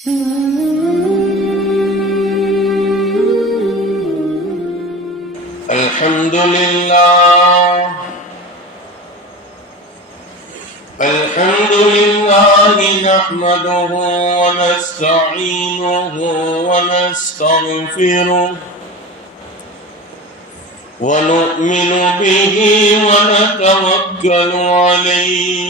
الحمد لله نحمده ونستعينه ونستغفره ونؤمن به ونتوكل عليه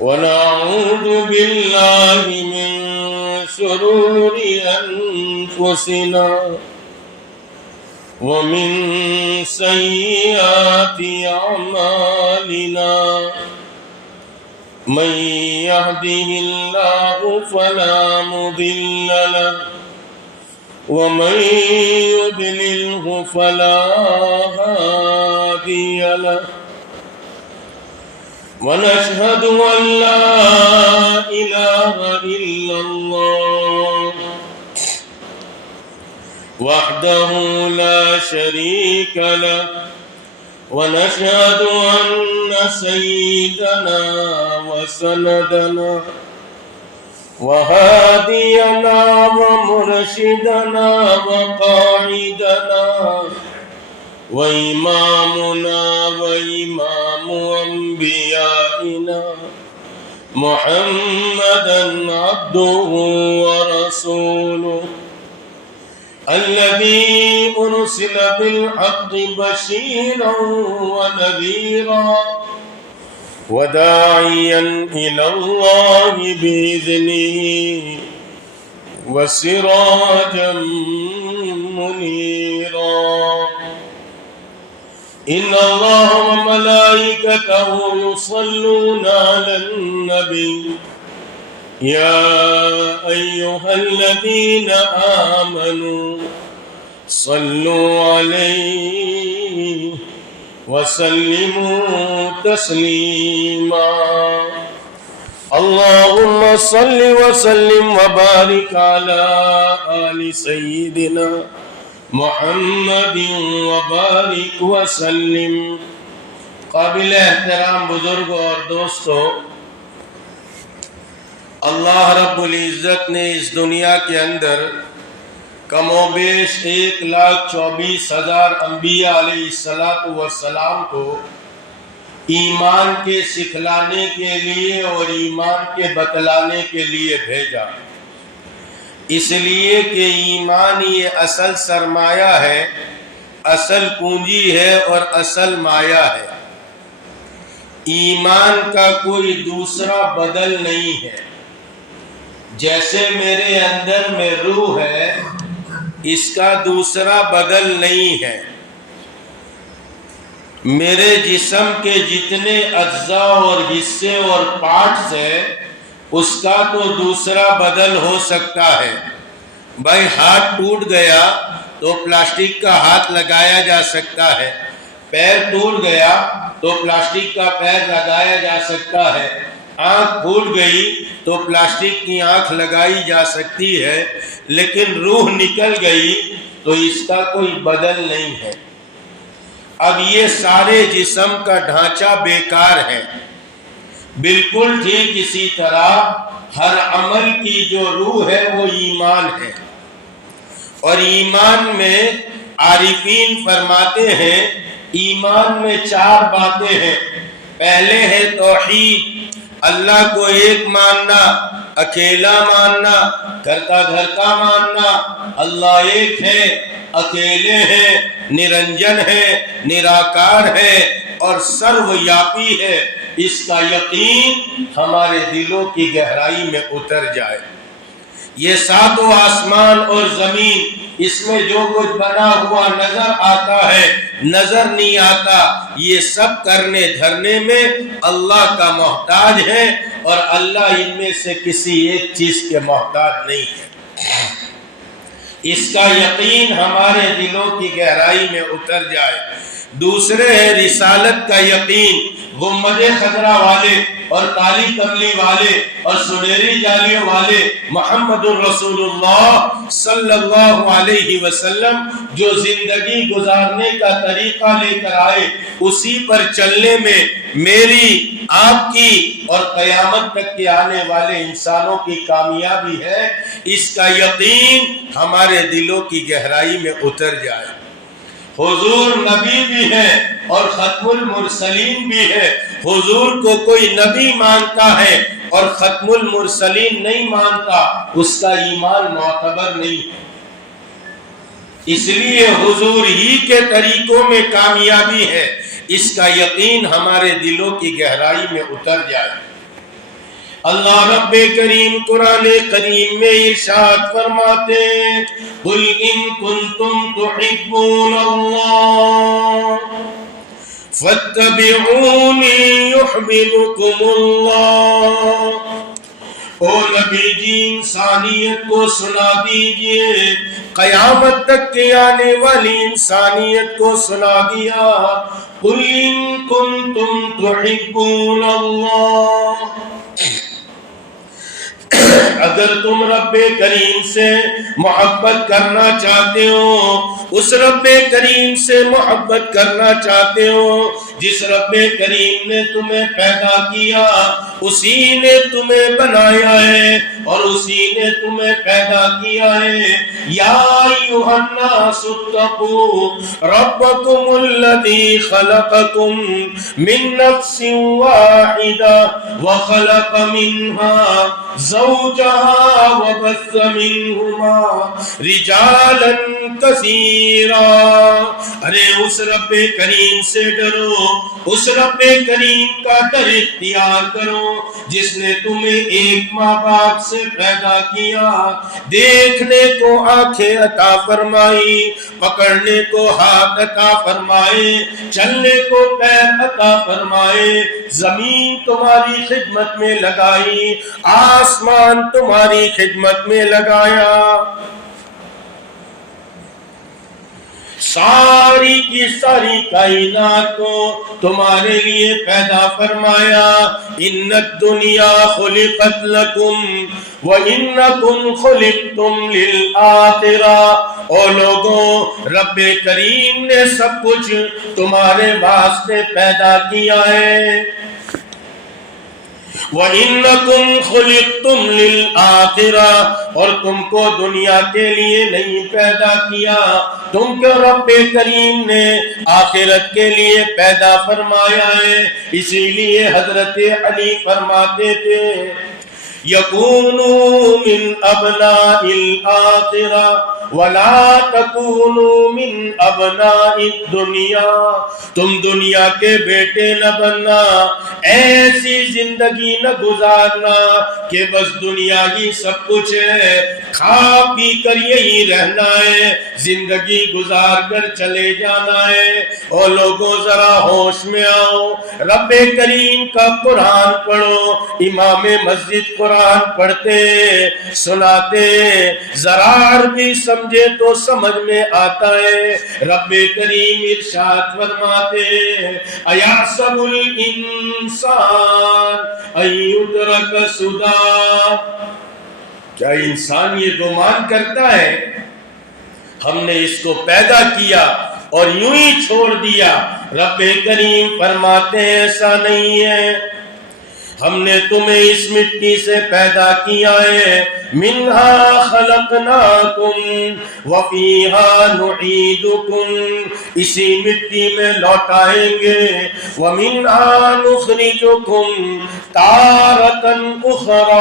ونعوذ بالله من شرور أنفسنا ومن سيئات أعمالنا من يهده الله فلا مضل له ومن يضلله فلا هادي له ونشهد أن لا إله إلا الله وحده لا شريك له ونشهد أن سيدنا وسندنا وهادينا ومرشدنا وقائدنا وإمامنا وإمام أنبيائنا محمدا عبده ورسوله الذي أرسل بالحق بشيرا ونذيرا وداعيا إلى الله بإذنه وسراجا منيرا إن الله وملائكته يصلون على النبي يا أيها الذين آمنوا صلوا عليه وسلموا تسليما اللهم صل وسلم وبارك على آل سيدنا محمد وبارک وسلم۔ قابل احترام بزرگ اور دوستو، اللہ رب العزت نے اس دنیا کے اندر کم و بیش 1,24,000 انبیاء علیہ السلام کو ایمان کے سکھلانے کے لیے اور ایمان کے بتلانے کے لیے بھیجا، اس لیے کہ ایمان یہ اصل سرمایہ ہے، اصل پونجی ہے اور اصل مایہ ہے۔ ایمان کا کوئی دوسرا بدل نہیں ہے۔ جیسے میرے اندر میں روح ہے، اس کا دوسرا بدل نہیں ہے۔ میرے جسم کے جتنے اجزاء اور حصے اور پارٹس ہیں، اس کا تو دوسرا بدل ہو سکتا ہے۔ بھائی ہاتھ ٹوٹ گیا تو پلاسٹک کا ہاتھ لگایا جا سکتا ہے، پیر ٹوٹ گیا تو پلاسٹک کا پیر لگایا جا سکتا ہے، آنکھ پھوٹ گئی تو پلاسٹک کی آنکھ لگائی جا سکتی ہے، لیکن روح نکل گئی تو اس کا کوئی بدل نہیں ہے۔ اب یہ سارے جسم کا ڈھانچہ بیکار ہے۔ بالکل ٹھیک اسی طرح ہر عمل کی جو روح ہے وہ ایمان ہے، اور ایمان میں عارفین فرماتے ہیں ایمان میں 4 باتیں ہیں۔ پہلے ہے توحید، اللہ کو ایک ماننا، اکیلا ماننا، کرتا دھرتا ماننا، اللہ ایک ہے، اکیلے ہے، نرنجن ہے، نراکار ہے اور سرو یاپی ہے، اس کا یقین ہمارے دلوں کی گہرائی میں اتر جائے۔ یہ 7 آسمان اور زمین، اس میں جو کچھ بنا ہوا نظر آتا ہے، نظر نہیں آتا، یہ سب کرنے دھرنے میں اللہ کا محتاج ہے، اور اللہ ان میں سے کسی ایک چیز کے محتاج نہیں ہے۔ اس کا یقین ہمارے دلوں کی گہرائی میں اتر جائے۔ دوسرے ہے رسالت کا یقین، غمد خضرا والے اور کالی کملی والے اور سنہری جالیوں والے محمد الرسول اللہ صلی اللہ علیہ وسلم جو زندگی گزارنے کا طریقہ لے کر آئے اسی پر چلنے میں میری، آپ کی اور قیامت تک کے آنے والے انسانوں کی کامیابی ہے، اس کا یقین ہمارے دلوں کی گہرائی میں اتر جائے۔ حضور نبی بھی ہے اور ختم المرسلین بھی ہے۔ حضور کو کوئی نبی مانتا ہے اور ختم المرسلین نہیں مانتا، اس کا ایمان معتبر نہیں۔ اس لیے حضور ہی کے طریقوں میں کامیابی ہے، اس کا یقین ہمارے دلوں کی گہرائی میں اتر جائے۔ اللہ رب کریم قرآن کریم میں ارشاد فرماتے ہیں قُلْ إِن كُنتُمْ تُحِبُّونَ اللَّهَ فَاتَّبِعُونِي يُحْبِبْكُمُ اللَّهُ۔ او نبی جی انسانیت کو سنا دیجئے، قیامت تک کے آنے والی انسانیت کو سنا دیا۔ قُلْ إِن كُنتُمْ تُحِبُّونَ اللَّهَ، اگر تم رب کریم سے محبت کرنا چاہتے ہو، اس رب کریم سے محبت کرنا چاہتے ہو جس رب کریم نے تمہیں پیدا کیا، اسی نے تمہیں بنایا ہے اور اسی نے تمہیں پیدا کیا ہے۔ یا ایھا الناس اتقوا ربکم الذی خلقکم من نفس واحدہ وخلق منها زوجها وبث منهما رجالا کثیرا۔ ارے اس رب کریم سے ڈرو، اس رب کریم کا ڈر اختیار کرو جس نے تمہیں ایک ماں باپ سے پیدا کیا، دیکھنے کو آنکھیں عطا فرمائی، پکڑنے کو ہاتھ عطا فرمائے، چلنے کو پیر عطا فرمائے، زمین تمہاری خدمت میں لگائی، آسمان تمہاری خدمت میں لگایا، ساری کی ساری کائنات کو تمہارے لیے پیدا فرمایا۔ ان الدنیا خلقت لکم وانکم خلقتم للآخرہ۔ او لوگوں، رب کریم نے سب کچھ تمہارے واسطے پیدا کیا ہے۔ وَإِنَّكُمْ خُلِقْتُمْ لِلْآخِرَةِ، اور تم کو دنیا کے لیے نہیں پیدا کیا، تم کو رب کریم نے آخرت کے لیے پیدا فرمایا ہے۔ اسی لیے حضرت علی فرماتے تھے یکونوا من ابناء الآخرہ ولا تکونوا من ابناء الدنیا۔ تم دنیا کے بیٹے نہ بننا، ایسی زندگی نہ گزارنا کہ بس دنیا ہی سب کچھ ہے، کھا پی کر یہی رہنا ہے، زندگی گزار کر چلے جانا ہے۔ اور لوگوں ذرا ہوش میں آؤ، رب کریم کا قرآن پڑھو، امام مسجد قرآن پڑھتے سناتے، ذرا عربی سمجھے تو سمجھ میں آتا ہے۔ رب کریم ارشاد فرماتے ایحسب الانسان ان یترک سدی۔ کیا انسان یہ گمان کرتا ہے ہم نے اس کو پیدا کیا اور یوں ہی چھوڑ دیا؟ رب کریم فرماتے ہیں ایسا نہیں ہے، ہم نے تمہیں اس مٹی سے پیدا کیا ہے، منہا خلقناکم وفیہا نعیدکم، اسی مٹی میں لوٹائیں گے، ومنہا نخرجکم تارۃ اخری،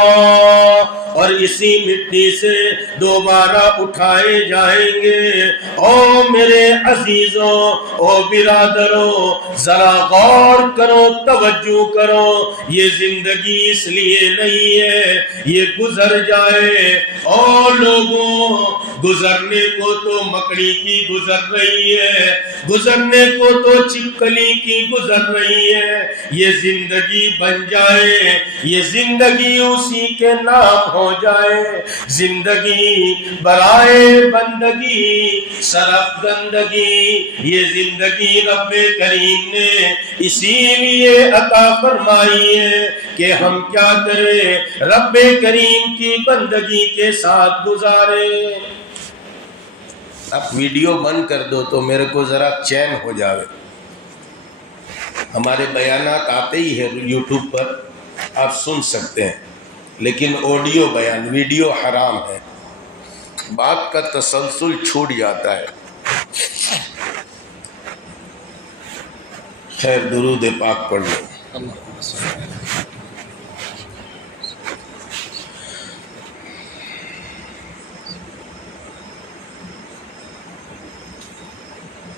اور اسی مٹی سے دوبارہ اٹھائے جائیں گے۔ او میرے عزیزوں، او برادروں، ذرا غور کرو، توجہ کرو، یہ زندگی اس لیے نہیں ہے یہ گزر جائے۔ اور لوگوں، گزرنے کو تو مکڑی کی گزر رہی ہے، گزرنے کو تو چپکلی کی گزر رہی ہے، یہ زندگی بن جائے، یہ زندگی اسی کے نام ہو جائے، زندگی برائے بندگی صرف گندگی، یہ زندگی رب کریم نے اسی لیے عطا فرمائی ہے کہ ہم کیا کریں، رب کریم کی بندگی کے ساتھ گزاریں۔ اب ویڈیو بند کر دو تو میرے کو ذرا چین ہو جاوے۔ ہمارے بیانات آتے ہی ہے یوٹیوب پر، آپ سن سکتے ہیں، لیکن آڈیو بیان، ویڈیو حرام ہے، بات کا تسلسل چھوٹ جاتا ہے۔ خیر درود پاک پڑھ لو۔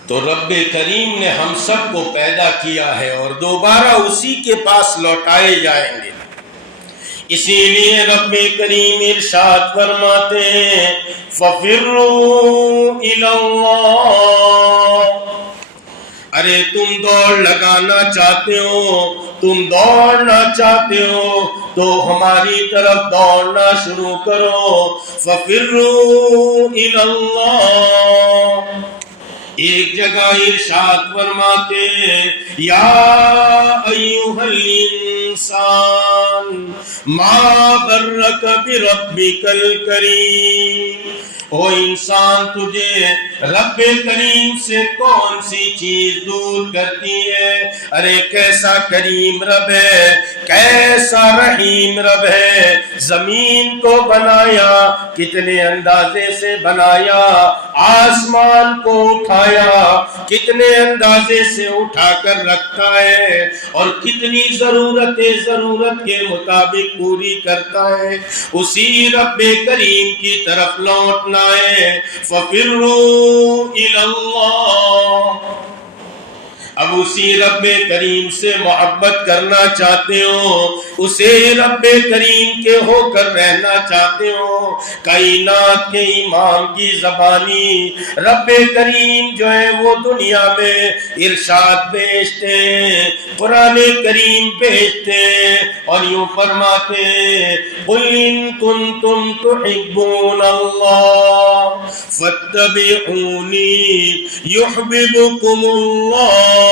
تو رب کریم نے ہم سب کو پیدا کیا ہے اور دوبارہ اسی کے پاس لوٹائے جائیں گے۔ اسی لیے رب کریم ارشاد فرماتے ہیں فَفِرُّوا إِلَى اللَّهِ، ارے تم دوڑ لگانا چاہتے ہو، تم دوڑنا چاہتے ہو تو ہماری طرف دوڑنا شروع کرو۔ فَفِرُّوا إِلَى اللَّهِ، ایک جگہ ارشاد فرماتے یا ایھا الانسان ما غرک بربک الکریم، او انسان تجھے رب کریم سے کون سی چیز دور کرتی ہے؟ ارے کیسا کریم رب ہے، کیسا رحیم رب ہے، زمین کو بنایا کتنے اندازے سے بنایا، آسمان کو اٹھایا کتنے اندازے سے اٹھا کر رکھتا ہے، اور کتنی ضرورت کے مطابق پوری کرتا ہے۔ اسی رب کریم کی طرف لوٹنا ہے۔ فَفِرُّوا إِلَى اللَّهِ، اب اسی رب کریم سے محبت کرنا چاہتے ہو، اسے رب کریم کے ہو کر رہنا چاہتے ہو۔ کائنات کے امام کی زبانی رب کریم جو ہے وہ دنیا میں ارشاد بھیجتے ہیں، قرآن کریم بھیجتے ہیں اور یوں فرماتے ہیں قُلْ إِن كُنتُمْ تُحِبُّونَ اللَّهَ فَاتَّبِعُونِي يُحْبِبْكُمُ اللَّهُ۔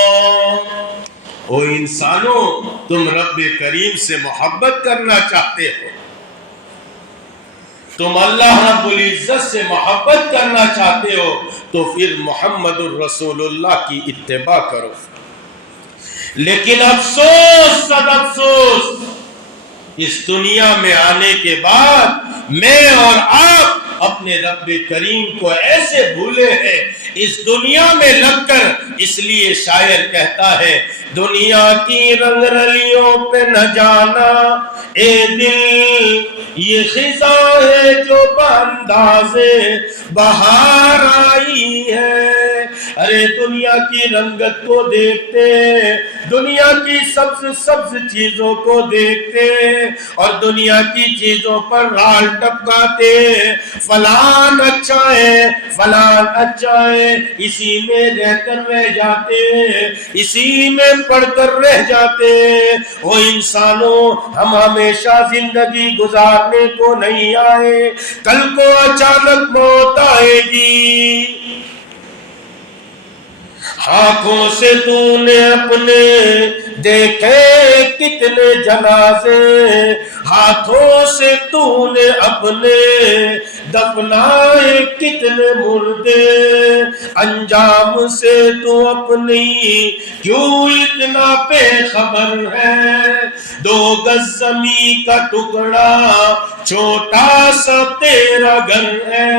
او انسانوں، تم رب کریم سے محبت کرنا چاہتے ہو، تم اللہ رب العزت سے محبت کرنا چاہتے ہو تو پھر محمد الرسول اللہ کی اتباع کرو۔ لیکن افسوس، سب افسوس، اس دنیا میں آنے کے بعد میں اور آپ اپنے رب کریم کو ایسے بھولے ہیں اس دنیا میں لگ کر۔ اس لیے شاعر کہتا ہے دنیا کی رنگ رلیوں پہ نہ جانا اے دل، یہ خزاں ہے جو بانداز بہار آئی ہے۔ ارے دنیا کی رنگت کو دیکھتے، دنیا کی سبز چیزوں کو دیکھتے اور دنیا کی چیزوں پر رال ٹپکاتے، فلان اچھا ہے، فلان اچھا ہے، اسی میں رہ کر رہ جاتے، اسی میں پڑھ کر رہ جاتے۔ وہ انسانوں، ہم ہمیشہ زندگی گزارنے کو نہیں آئے، کل کو اچانک موت آئے گی۔ آنکھوں سے تو نے اپنے دیکھے کتنے جنازے، ہاتھوں سے تو نے اپنے دفنائے کتنے مردے، انجام سے تو اپنی کیوں اتنا بے خبر ہے؟ 2 گز زمین کا ٹکڑا چھوٹا سا تیرا گھر ہے،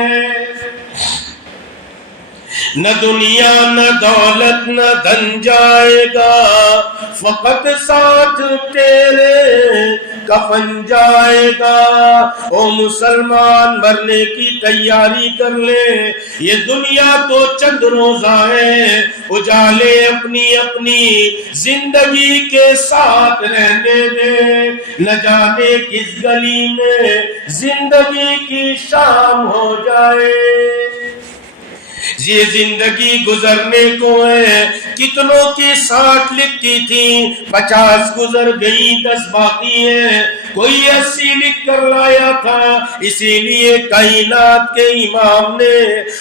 نہ دنیا نہ دولت نہ دھن جائے گا، فقط ساتھ تیرے کفن جائے گا۔ او مسلمان، مرنے کی تیاری کر لے، یہ دنیا تو چند روزہ ہے، اجالے اپنی اپنی زندگی کے ساتھ رہنے دے، نہ جانے کس گلی میں زندگی کی شام ہو جائے۔ یہ زندگی گزرنے کو ہے، کتنوں کی 60 لکھی تھی، 50 گزر گئی، 10 باقی ہیں۔ کوئی ایسی لکھ کر لایا تھا. اسی لیے کائنات کے امام نے,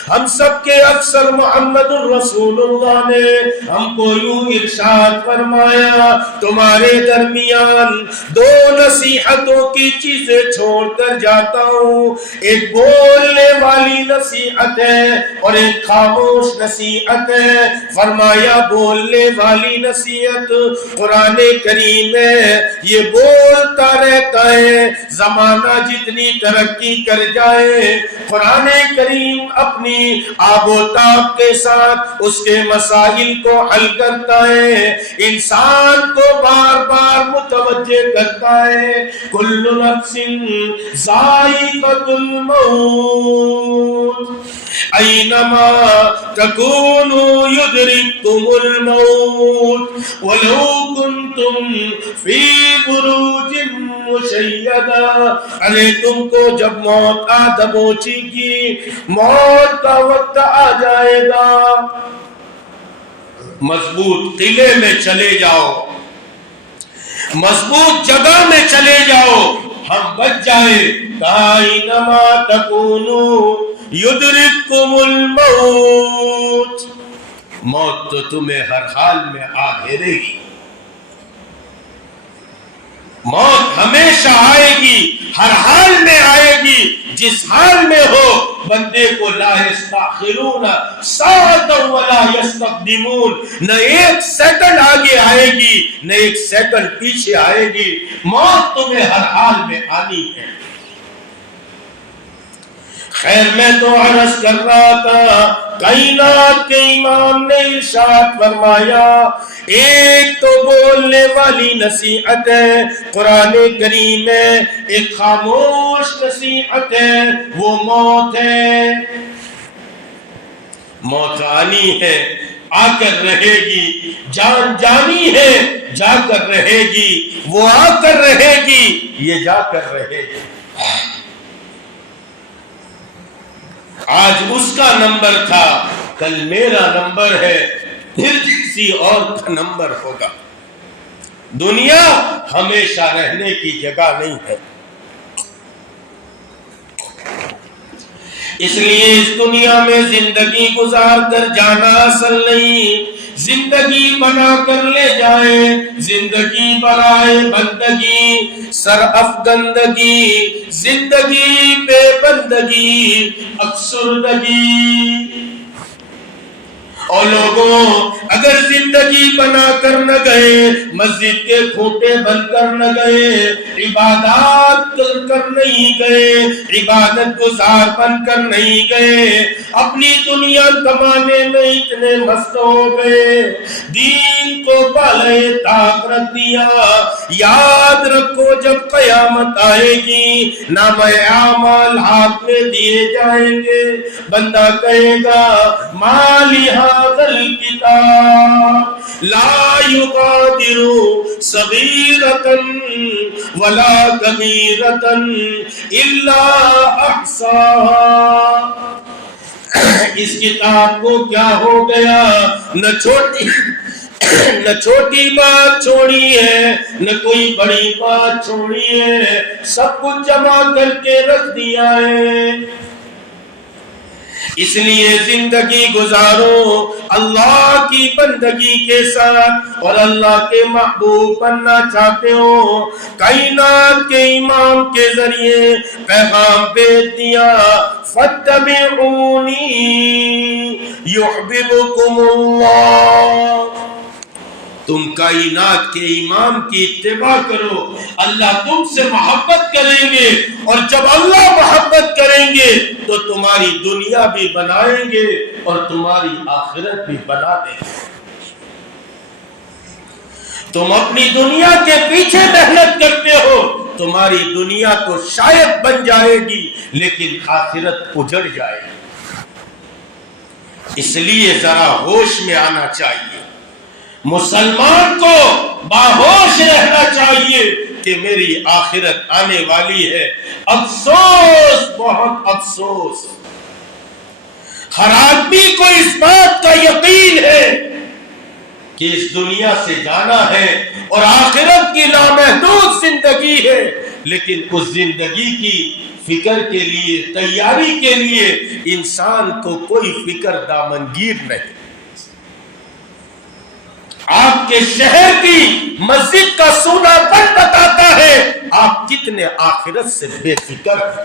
ہم سب کے افسر محمد الرسول اللہ نے ہم کو یوں ارشاد فرمایا, تمہارے درمیان دو نصیحتوں کی چیزیں چھوڑ کر جاتا ہوں, ایک بولنے والی نصیحت ہے اور ایک خاموش نصیحت ہے. فرمایا بولنے والی نصیحت قرآن کریم ہے, یہ بولتا رہتا ہے زمانہ جتنی ترقی کر جائے. قرآن کریم اپنی آب و تاب کے ساتھ اس کے مسائل کو حل کرتا ہے, انسان کو بار بار متوجہ کرتا ہے. کل نفس ذائقۃ الموت اینما تکونوا یدرککم الموت ولو کنتم فی بروج مشیدہ. ارے تم کو جب موت آ دبوچی کی, موت کا وقت آ جائے گا, مضبوط قلعے میں چلے جاؤ, مضبوط جگہ میں چلے جاؤ, ہم بچ جائے. کائنما تکونوا یدرککم الموت, موت تو تمہیں ہر حال میں آ گھیرے گی, موت ہمیشہ آئے گی, ہر حال میں آئے گی. جس حال میں ہو بندے کو لا یستاخرون ساعۃ ولا یستقدمون, نہ ایک سیکنڈ آگے آئے گی نہ ایک سیکنڈ پیچھے آئے گی. موت تمہیں ہر حال میں آنی ہے. خیر میں تو عرض کر رہا تھا, کائنات کے امام نے ارشاد فرمایا ایک تو بولنے والی نصیحت ہے قرآن کریم ہے, ایک خاموش نصیحت ہے وہ موت ہے. موت آنی ہے, آ کر رہے گی, جان جانی ہے, جا کر رہے گی, وہ آ کر رہے گی, یہ جا کر رہے گی. آج اس کا نمبر تھا, کل میرا نمبر ہے, پھر کسی اور کا نمبر ہوگا. دنیا ہمیشہ رہنے کی جگہ نہیں ہے. اس لیے اس دنیا میں زندگی گزار کر جانا اصل نہیں, زندگی بنا کر لے جائے. زندگی برائے بندگی, سر افگندگی, زندگی بے بندگی, افسردگی. اور لوگوں اگر زندگی بنا کر نہ گئے, مسجد کے کھوٹے بن کر نہ گئے, عبادات کر نہیں گئے, عبادت گزار بن کر نہیں گئے, اپنی دنیا کمانے میں اتنے مست ہو گئے, دین کو بالے طاق رکھ دیا. یاد رکھو جب قیامت آئے گی نامہ اعمال ہاتھ میں دیے جائیں گے, بندہ کہے گا مالی هذا الكتاب لا يغادر صغيرة ولا كبيرة إلا أحصاها. اس کتاب کو کیا ہو گیا, نہ چھوٹی بات چھوڑی ہے نہ کوئی بڑی بات چھوڑی ہے, سب کچھ جمع کر کے رکھ دیا ہے. اس لیے زندگی گزارو اللہ کی بندگی کے ساتھ, اور اللہ کے محبوب بننا چاہتے ہو. کائنات کے امام کے ذریعے پیغام بھیج دیا, فاتبعونی یحببکم اللہ. تم کائنات کے امام کی اتباع کرو, اللہ تم سے محبت کریں گے, اور جب اللہ محبت کریں گے تو تمہاری دنیا بھی بنائیں گے اور تمہاری آخرت بھی بنا دیں گے. تم اپنی دنیا کے پیچھے محنت کرتے ہو, تمہاری دنیا تو شاید بن جائے گی لیکن آخرت اجڑ جائے گی. اس لیے ذرا ہوش میں آنا چاہیے. مسلمان کو باہوش رہنا چاہیے کہ میری آخرت آنے والی ہے. افسوس, بہت افسوس, ہر آدمی کو اس بات کا یقین ہے کہ اس دنیا سے جانا ہے اور آخرت کی لامحدود زندگی ہے, لیکن اس زندگی کی فکر کے لیے، تیاری کے لیے انسان کو کوئی فکر دامنگیر نہیں۔ آپ کے شہر کی مسجد کا سونا پن بتاتا ہے آپ کتنے آخرت سے بے فکر ہیں۔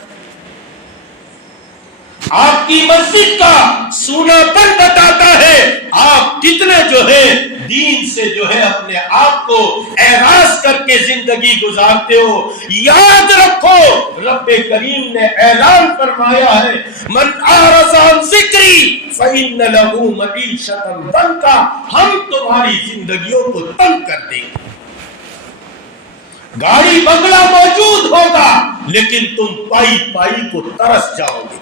آپ کی مسجد کا سونا پن بتاتا ہے آپ کتنے جو ہے دین سے جو ہے اپنے آپ کو اعراض کر کے زندگی گزارتے ہو۔ یاد رکھو رب کریم نے اعلان فرمایا ہے من اعرض عن ذکری فإن له معیشۃ ضنکا، ہم تمہاری زندگیوں کو تنگ کر دیں گے۔ گاڑی بنگلہ موجود ہوگا لیکن تم پائی پائی کو ترس جاؤ گے،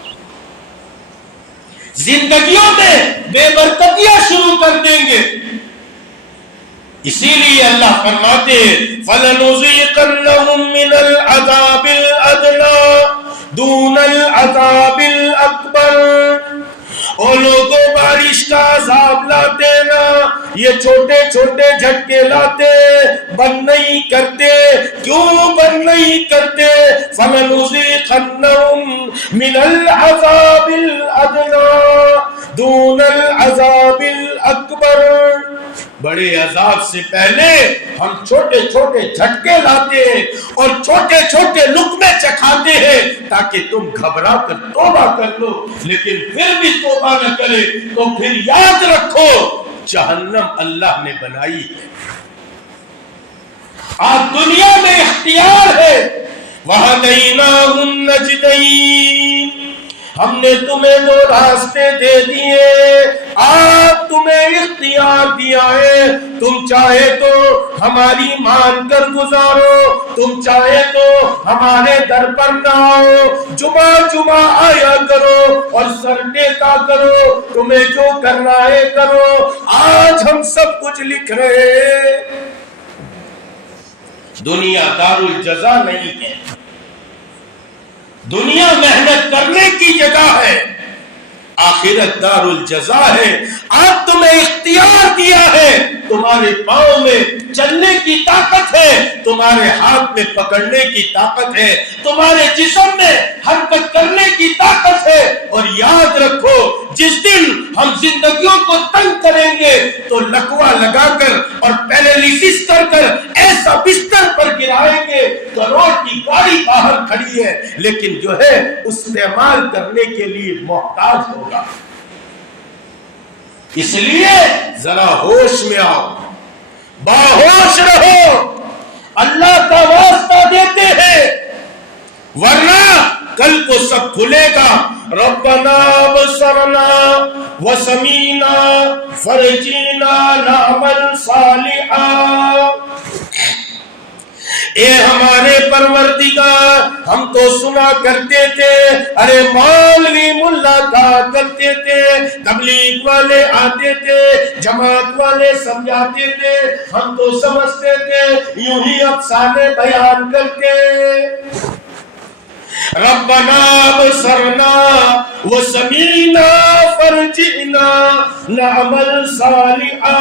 زندگیوں میں بے برکتیاں شروع کر دیں گے۔ اسی لیے اللہ فرماتے فَلَنُذِيقَنَّهُم مِّنَ الْعَذَابِ الْأَدْنَىٰ دُونَ الْعَذَابِ الْأَكْبَرِ۔ او لوگوں بارش کا عذاب لاتے نا، یہ چھوٹے چھوٹے جھٹکے لاتے، بند نہیں کرتے۔ کیوں بند نہیں کرتے؟ فَلَنُذِيقَنَّهُم مِّنَ الْعَذَابِ الْأَدْنَىٰ دُونَ الْعَذَابِ الْأَكْبَرِ۔ بڑے عذاب سے پہلے ہم چھوٹے چھوٹے جھٹکے لاتے ہیں اور چھوٹے چھوٹے لقمے چکھاتے ہیں تاکہ تم گھبرا کر توبہ کر لو، لیکن پھر بھی توبہ نہ کرے تو پھر یاد رکھو جہنم اللہ نے بنائی ہے۔ آج دنیا میں اختیار ہے، وَهَدَيْنَاهُ النَّجْدَيْنِ، ہم نے تمہیں دو راستے دے دیے، آج تمہیں اختیار دیا ہے، تم چاہے تو ہماری مان کر گزارو، تم چاہے تو ہمارے در پر نہ آؤ، جمعہ آیا کرو اور سر ٹیکا کرو، تمہیں جو کرنا ہے کرو۔ آج ہم سب کچھ لکھ رہے ہیں۔ دنیا دار الجزا نہیں ہے، دنیا محنت کرنے کی جگہ ہے، آخرت دار الجزا ہے۔ آج تمہیں اختیار دیا ہے، تمہارے پاؤں میں چلنے کی طاقت ہے، تمہارے ہاتھ میں پکڑنے کی طاقت ہے، تمہارے جسم میں حرکت کرنے کی طاقت ہے۔ اور یاد رکھو جس دن ہم زندگیوں کو تنگ کریں گے تو لکوا لگا کر اور پیرالیسس کر کر ایسا بستر پر گرائیں گے، کروڑ کی گاڑی باہر کھڑی ہے لیکن جو ہے استعمال کرنے کے لیے محتاج ہوگا۔ اس لیے ذرا ہوش میں آؤ، باہوش رہو، اللہ کا واسطہ دیتے ہیں، ورنہ کل کو سب کھلے گا۔ ربنا ابصرنا وسمینا فرجینا نعمل صالحا، اے ہمارے پروردگار ہم تو سنا کرتے تھے، ارے مولوی ملا کہا کرتے تھے، تبلیغ والے آتے تھے، جماعت والے سمجھاتے تھے، ہم تو سمجھتے تھے یوں ہی افسانے بیان کرتے۔ ربنا ابصرنا وسمینا فرجعنا نعمل صالحا،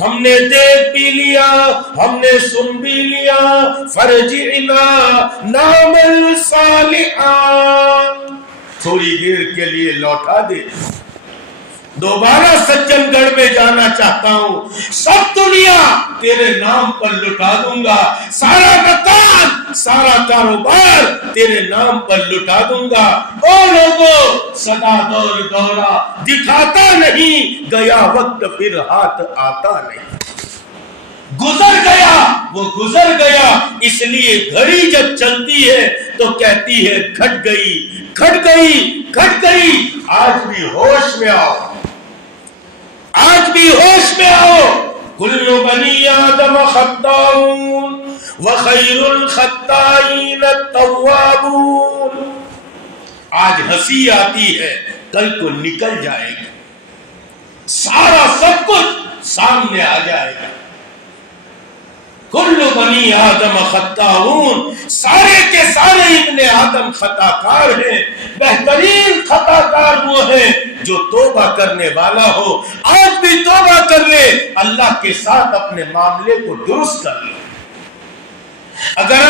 ہم نے دیکھ بھی لیا، ہم نے سن بھی لیا، فرجعنا نعمل صالحا، تھوڑی دیر کے لیے لوٹا دے، دوبارہ سجن گڑھ میں جانا چاہتا ہوں، سب دنیا تیرے نام پر لٹا دوں گا، سارا مکان سارا کاروبار تیرے نام پر لٹا دوں گا۔ او لوگوں صدا دور دورہ دکھاتا نہیں، گیا وقت پھر ہاتھ آتا نہیں، گزر گیا وہ گزر گیا، اس لیے گھڑی جب چلتی ہے تو کہتی ہے گھٹ گئی گھٹ گئی گھٹ گئی۔ آج بھی ہوش میں آؤ، آج بھی ہوش میں آؤ، کل بنی آدم خطاؤون وخیر الخطائین التوابون۔ آج ہنسی آتی ہے، کل کو نکل جائے گا، سارا سب کچھ سامنے آ جائے گا۔ کل بنی آدم خطاؤون، سارے کے سارے ابن آدم خطا کار ہیں، بہترین خطا کار وہ ہے جو توبہ کرنے والا ہو۔ آج بھی توبہ کر لے، اللہ کے ساتھ اپنے معاملے کو درست کر لے۔ اگر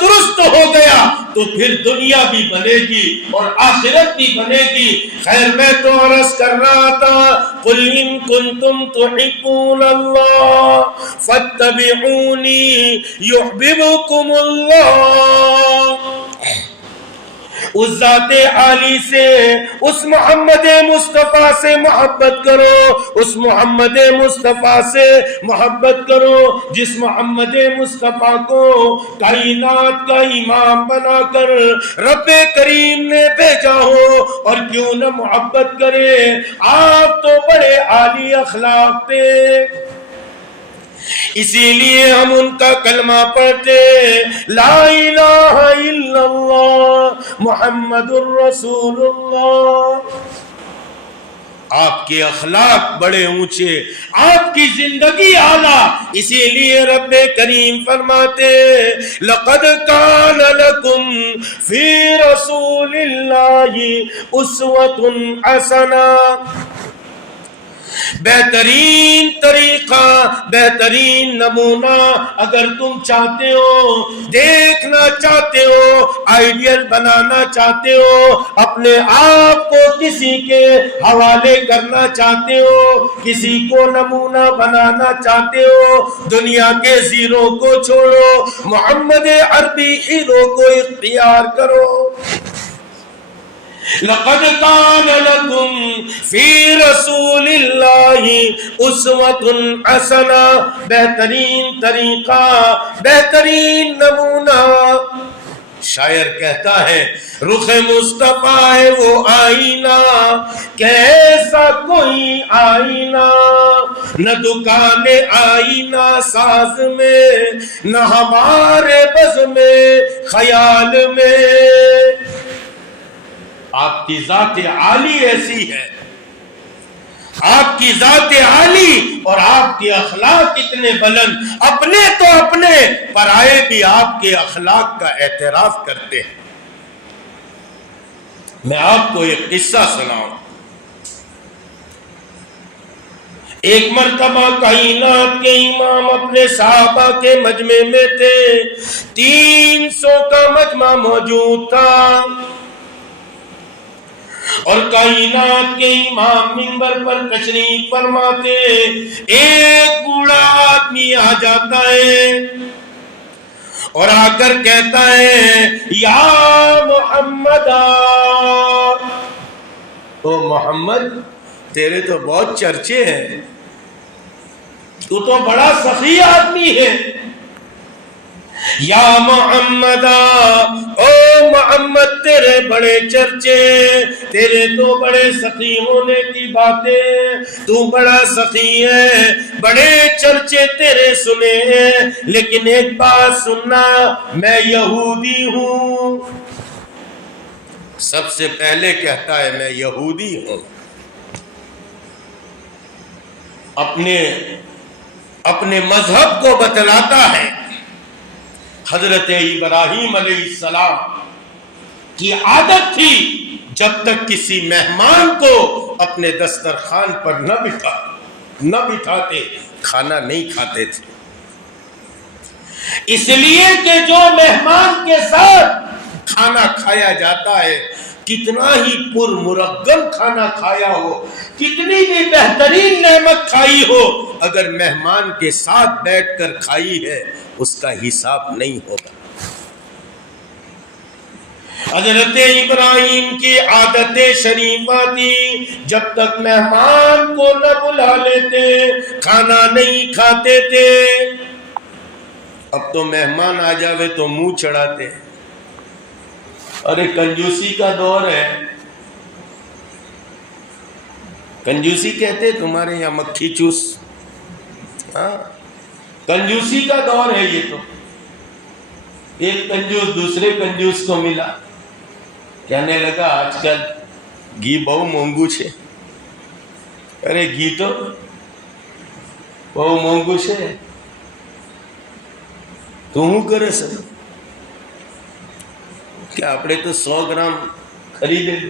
درست ہو گیا تو پھر دنیا بھی بنے گی اور آخرت بھی بنے گی. خیر میں تو عرض کر رہا تھا قل ان کنتم تحبون اللہ فاتبعونی یحببکم اللہ. اس ذات عالی سے، اس محمد مصطفیٰ سے محبت کرو، اس محمد مصطفیٰ سے محبت کرو جس محمد مصطفیٰ کو کائنات کا امام بنا کر رب کریم نے بھیجا ہو. اور کیوں نہ محبت کرے، آپ تو بڑے عالی اخلاق تھے، اسی لیے ہم ان کا کلمہ پڑھتے لا الہ الا اللہ محمد الرسول اللہ. آپ کے اخلاق بڑے اونچے، آپ کی زندگی اعلیٰ، اسی لیے رب کریم فرماتے لقد کان لکم فی رسول اللہ اسوۃ حسنہ. بہترین طریقہ، بہترین نمونہ اگر تم چاہتے ہو، دیکھنا چاہتے ہو، آئیڈیل بنانا چاہتے ہو، اپنے آپ کو کسی کے حوالے کرنا چاہتے ہو، کسی کو نمونہ بنانا چاہتے ہو، دنیا کے زیرو کو چھوڑو، محمد عربی ہیرو کو اختیار کرو. لقد کان لکم فی رسول اللہ اسوۃ حسنہ. بہترین طریقہ، بہترین نمونہ. شاعر کہتا ہے رخ مصطفیٰ ہے وہ آئینہ، کیسا کوئی آئینہ، نہ دکان آئینہ ساز میں، نہ ہمارے بز میں خیال میں. آپ کی ذات عالی ایسی ہے، آپ کی ذات عالی اور آپ کے اخلاق اتنے بلند، اپنے تو اپنے، پرائے بھی آپ کے اخلاق کا اعتراف کرتے ہیں. میں آپ کو ایک قصہ سناؤں. ایک مرتبہ کائنات کے امام اپنے صحابہ کے مجمع میں تھے، 300 کا مجمع موجود تھا، اور کائنات کے امام منبر پر تشریف فرماتے. ایک بوڑھا آدمی آ جاتا ہے اور آ کر کہتا ہے یا محمد، او محمد تیرے تو بہت چرچے ہیں، تو بڑا سخی آدمی ہے. یا محمد، او محمد تیرے بڑے چرچے، تیرے تو بڑے سخی ہونے کی باتیں، تو بڑا سخی ہے، بڑے چرچے تیرے سنے ہیں، لیکن ایک بات سننا، میں یہودی ہوں. سب سے پہلے کہتا ہے میں یہودی ہوں. اپنے مذہب کو بتلاتا ہے. حضرت ابراہیم علیہ السلام کی عادت تھی جب تک کسی مہمان کو اپنے دسترخوان پر نہ بٹھاتے کھانا نہیں کھاتے تھے. اس لیے کہ جو مہمان کے ساتھ کھانا کھایا جاتا ہے، کتنا ہی پر مرغم کھانا کھایا ہو، کتنی بھی بہترین نعمت کھائی ہو، اگر مہمان کے ساتھ بیٹھ کر کھائی ہے اس کا حساب نہیں ہوگا. حضرت ابراہیم کی عادت شریفہ تھی جب تک مہمان کو نہ بلا لیتے کھانا نہیں کھاتے تھے. اب تو مہمان آ جاوے تو منہ چڑھاتے. ارے کنجوسی کا دور ہے. کنجوسی کہتے تمہارے یہاں مکھی چوس. ہاں کنجوسی کا دور ہے یہ. تو ایک کنجوس دوسرے کنجوس کو ملا, کہنے لگا آج کل گھی بہو مونگو چھے. ارے گھی تو بہو مونگو چھے, تو ہوں کرے سر کیا اپنے تو 100 گرام خریدے دے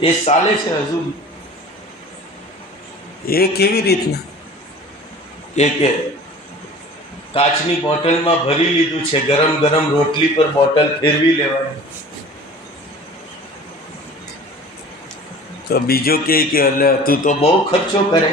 یہ سالے سے حضور ایک ہی بھی ریتنا ایک કાચની બોટલમાં ભરી લીધું છે, ગરમ ગરમ રોટલી પર બોટલ ફેરવી લેવાની. તો બીજો કે અલ્લાહ તું તો બહુ ખર્ચો કરે.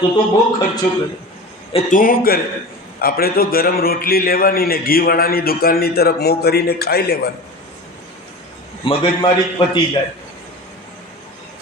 તું તો બહુ ખર્ચો કરે. તું શું કરે? આપણે તો ગરમ રોટલી લેવાની ને ઘીવાળાની દુકાનની તરફ મોં કરીને ખાઈ લેવાનું, મગજમારી પતી જાય.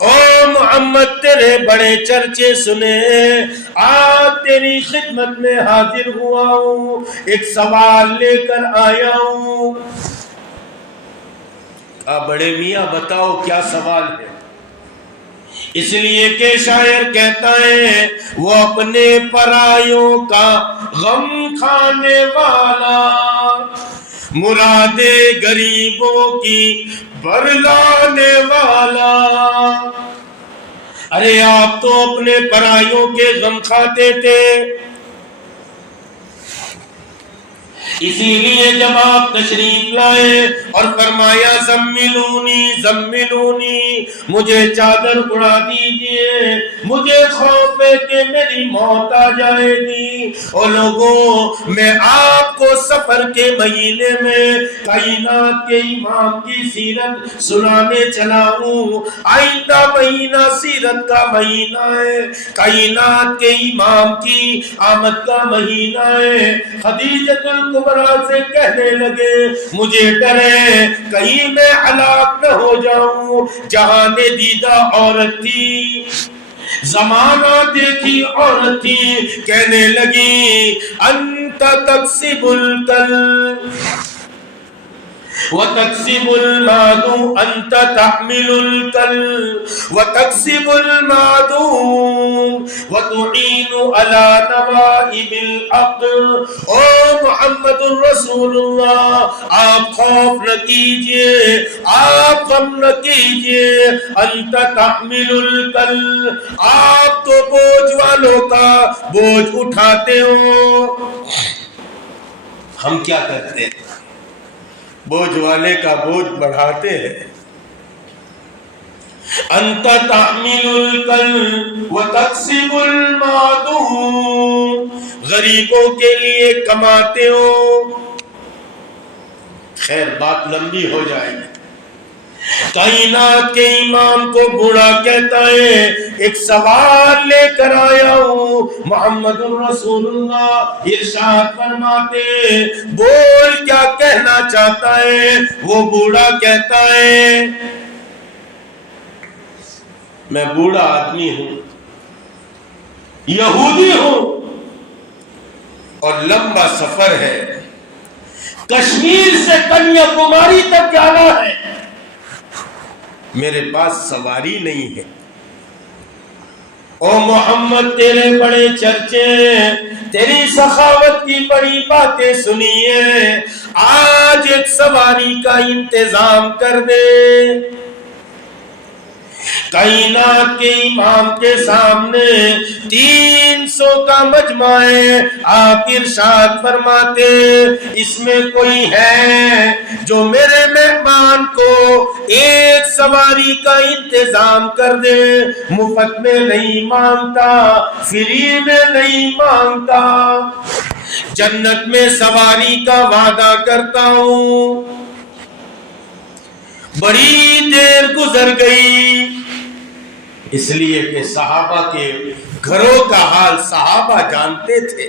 او محمد تیرے بڑے چرچے سنے، آج تیری خدمت میں حاضر ہوا ہوں، ایک سوال لے کر آیا ہوں۔ بڑے میاں بتاؤ کیا سوال ہے؟ اس لیے کہ شاعر کہتا ہے وہ اپنے پرایوں کا غم کھانے والا، مرادے غریبوں کی برلانے والا۔ ارے آپ تو اپنے پرایوں کے غم کھاتے تھے، اسی لیے جب آپ تشریف لائے اور فرمایا زملونی زملونی، مجھے چادر اڑا دیجئے، مجھے خوف ہے کہ میری موت آ جائے گی۔ اور لوگوں، میں آپ کو سفر کے مہینے میں کائنات کے امام کی سیرت سنانے چلا ہوں۔ آئندہ مہینہ سیرت کا مہینہ ہے، کائنات کے امام کی آمد کا مہینہ ہے۔ خدیجۃ الکبریٰ سے کہنے لگے مجھے ڈر ہے کہیں میں ہلاک نہ ہو جاؤں۔ جہاں نے دیدہ عورت تھی، زمانہ دیکھی عورت تھی، کہنے لگی انت تکسب الکل وتكسب المعدوم، انت تحمل الكل وتكسب المعدوم وتعين على نوائب العقل۔ او محمد رسول اللہ، آپ خوف نہ کیجئے، آپ غم نہ کیجئے، انت تحمل الکل، آپ تو بوجھ والوں کا بوجھ اٹھاتے ہو۔ ہم کیا کرتے ہیں؟ بوجھ والے کا بوجھ بڑھاتے ہیں۔ انت تحمل الکل وتکسب المعدوم، غریبوں کے لیے کماتے ہو۔ خیر بات لمبی ہو جائے گی۔ کائنات کے امام کو بوڑھا کہتا ہے ایک سوال لے کر آیا ہوں۔ محمد رسول اللہ ارشاد فرماتے بول کیا کہنا چاہتا ہے؟ وہ بوڑھا کہتا ہے میں بوڑھا آدمی ہوں، یہودی ہوں، اور لمبا سفر ہے، کشمیر سے کنیا کماری تک جانا ہے، میرے پاس سواری نہیں ہے۔ او محمد تیرے بڑے چرچے، تیری سخاوت کی بڑی باتیں سنیے، آج ایک سواری کا انتظام کر دے۔ کائنات کے امام کے سامنے 300 کا مجمع ہے، آپ ارشاد فرماتے اس میں کوئی ہے جو میرے مہمان کو ایک سواری کا انتظام کر دے؟ مفت میں نہیں مانگتا، فری میں نہیں مانگتا، جنت میں سواری کا وعدہ کرتا ہوں۔ بڑی دیر گزر گئی، اس لیے کہ صحابہ کے گھروں کا حال صحابہ جانتے تھے۔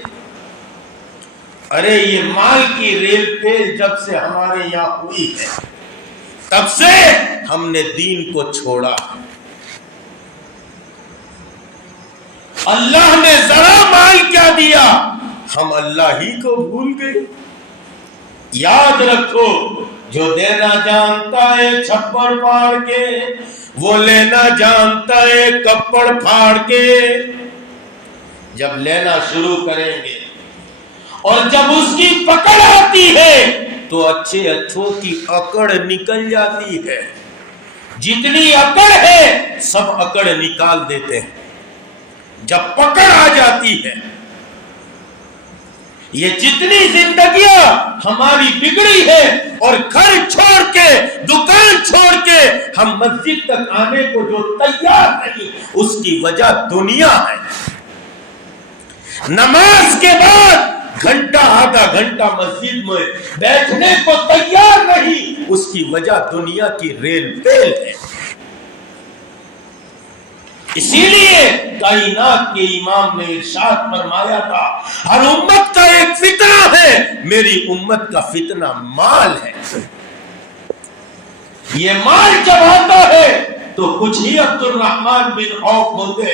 ارے یہ مال کی ریل پھیل جب سے ہمارے یہاں ہوئی ہے تب سے ہم نے دین کو چھوڑا۔ اللہ نے ذرا مال کیا دیا، ہم اللہ ہی کو بھول گئے۔ یاد رکھو جو دینا جانتا ہے چھپڑ پھاڑ کے، وہ لینا جانتا ہے کپڑ پھاڑ کے۔ جب لینا شروع کریں گے اور جب اس کی پکڑ آتی ہے تو اچھے اچھوں کی اکڑ نکل جاتی ہے۔ جتنی اکڑ ہے سب اکڑ نکال دیتے ہیں جب پکڑ آ جاتی ہے۔ یہ جتنی زندگیاں ہماری بگڑی ہے اور گھر چھوڑ کے دکان چھوڑ کے ہم مسجد تک آنے کو جو تیار نہیں، اس کی وجہ دنیا ہے۔ نماز کے بعد گھنٹہ آدھا گھنٹہ مسجد میں بیٹھنے کو تیار نہیں، اس کی وجہ دنیا کی ریل پھیل ہے۔ اسی لیے کائنات کے امام نے ارشاد فرمایا تھا ہر امت کا ایک فتنہ ہے، میری امت کا فتنہ مال ہے۔ یہ مال جب آتا ہے تو کچھ ہی عبد الرحمن بن عوف ہوتے،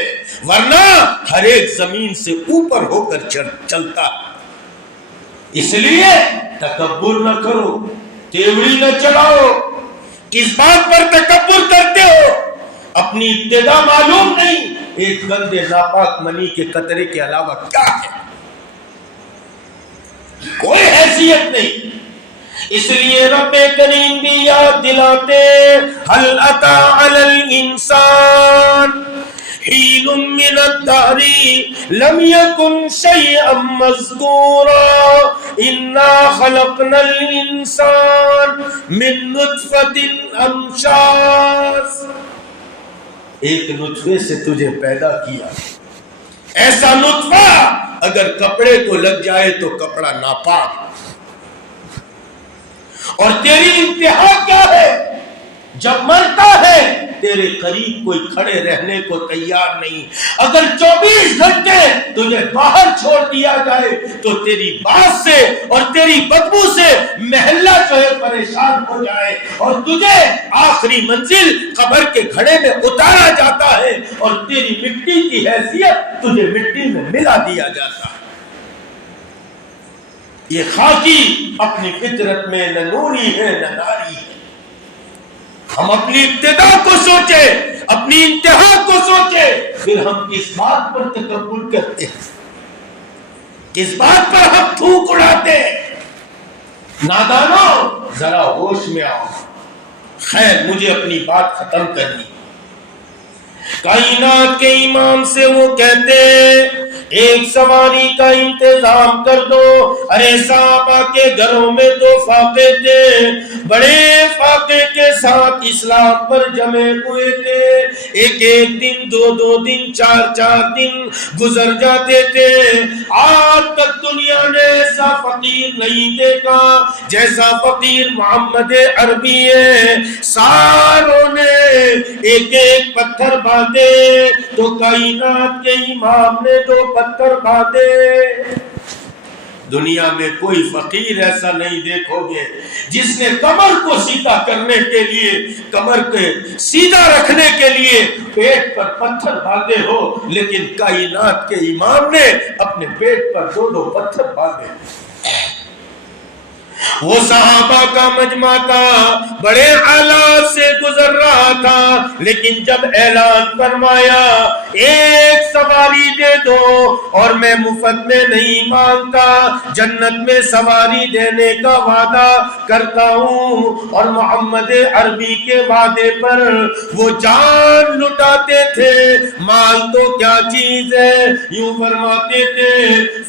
ورنہ ہر ایک زمین سے اوپر ہو کر چلتا۔ اس لیے تکبر نہ کرو، تیوری نہ چلاؤ۔ کس بات پر تکبر کرتے ہو؟ اپنی ابتدا معلوم نہیں، ایک گندے ناپاک منی کے قطرے کے علاوہ کیا ہے؟ کوئی حیثیت نہیں۔ اس لیے رب کریم بھی یاد دلاتے، هل اتى على الانسان حين من الدهر لم يكن شيئا مذكورا انا خلقنا الانسان من نطفة امشاج۔ ایک نطفے سے تجھے پیدا کیا، ایسا نطفہ اگر کپڑے کو لگ جائے تو کپڑا ناپاک، اور تیری انتہا کیا ہے؟ جب مرتا ہے تیرے قریب کوئی کھڑے رہنے کو تیار نہیں۔ اگر 24 گھنٹے تجھے باہر چھوڑ دیا جائے تو تیری بات سے اور تیری بدبو سے محلہ جو ہے پریشان ہو جائے، اور تجھے آخری منزل قبر کے گھڑے میں اتارا جاتا ہے، اور تیری مٹی کی حیثیت تجھے مٹی میں ملا دیا جاتا ہے۔ یہ خاکی اپنی فطرت میں نہ نوری ہے نہ ناری ہے۔ ہم اپنی ابتدا کو سوچے، اپنی انتہا کو سوچے، پھر ہم کس بات پر تکبر کرتے ہیں، کس بات پر ہم تھوک اڑاتے ہیں۔ نادانو ذرا ہوش میں آؤ۔ خیر، مجھے اپنی بات ختم کرنی۔ کائنات کے امام سے وہ کہتے ایک سواری کا انتظام کر دو۔ ارے صحابہ کے گھروں میں تو فاقے تھے، بڑے فاقے کے ساتھ اسلام پر جمع ہوئے تھے۔ ایک ایک دن، دو دن، چار دن گزر جاتے تھے۔ آج تک دنیا نے ایسا فقیر نہیں دیکھا جیسا فقیر محمد عربی ہے۔ ساروں نے ایک ایک پتھر باندھے تو کائنات کے امام نے 2 پتھر باندھے۔ دنیا میں کوئی فقیر ایسا نہیں دیکھو گے جس نے کمر کو سیدھا کرنے کے لیے، کمر کے سیدھا رکھنے کے لیے پیٹ پر پتھر باندھے ہو، لیکن کائنات کے امام نے اپنے پیٹ پر 2 پتھر باندھے۔ وہ صحابہ کا مجمع تھا، بڑے حالات سے گزر رہا تھا، لیکن جب اعلان فرمایا ایک سواری دے دو، اور میں مفت میں نہیں مانگتا، جنت میں سواری دینے کا وعدہ کرتا ہوں، اور محمد عربی کے وعدے پر وہ جان لٹاتے تھے۔ مال تو کیا چیز ہے، یوں فرماتے تھے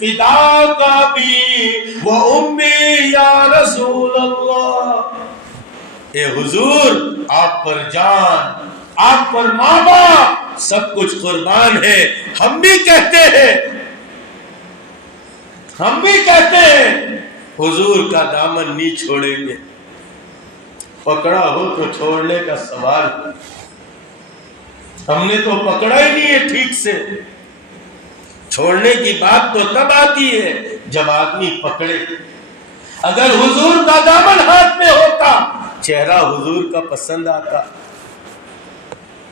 فدا کا بھی وہ امی یا رسول اللہ۔ اے حضور، آپ پر جان، آپ پر ماں باپ سب کچھ قربان ہے۔ ہم بھی کہتے ہیں حضور کا دامن نہیں چھوڑیں گے۔ پکڑا ہو تو چھوڑنے کا سوال، ہم نے تو پکڑا ہی نہیں ہے ٹھیک سے۔ چھوڑنے کی بات تو تب آتی ہے جب آدمی پکڑے۔ اگر حضور کا دامن ہاتھ میں ہوتا، چہرہ حضور کا پسند آتا،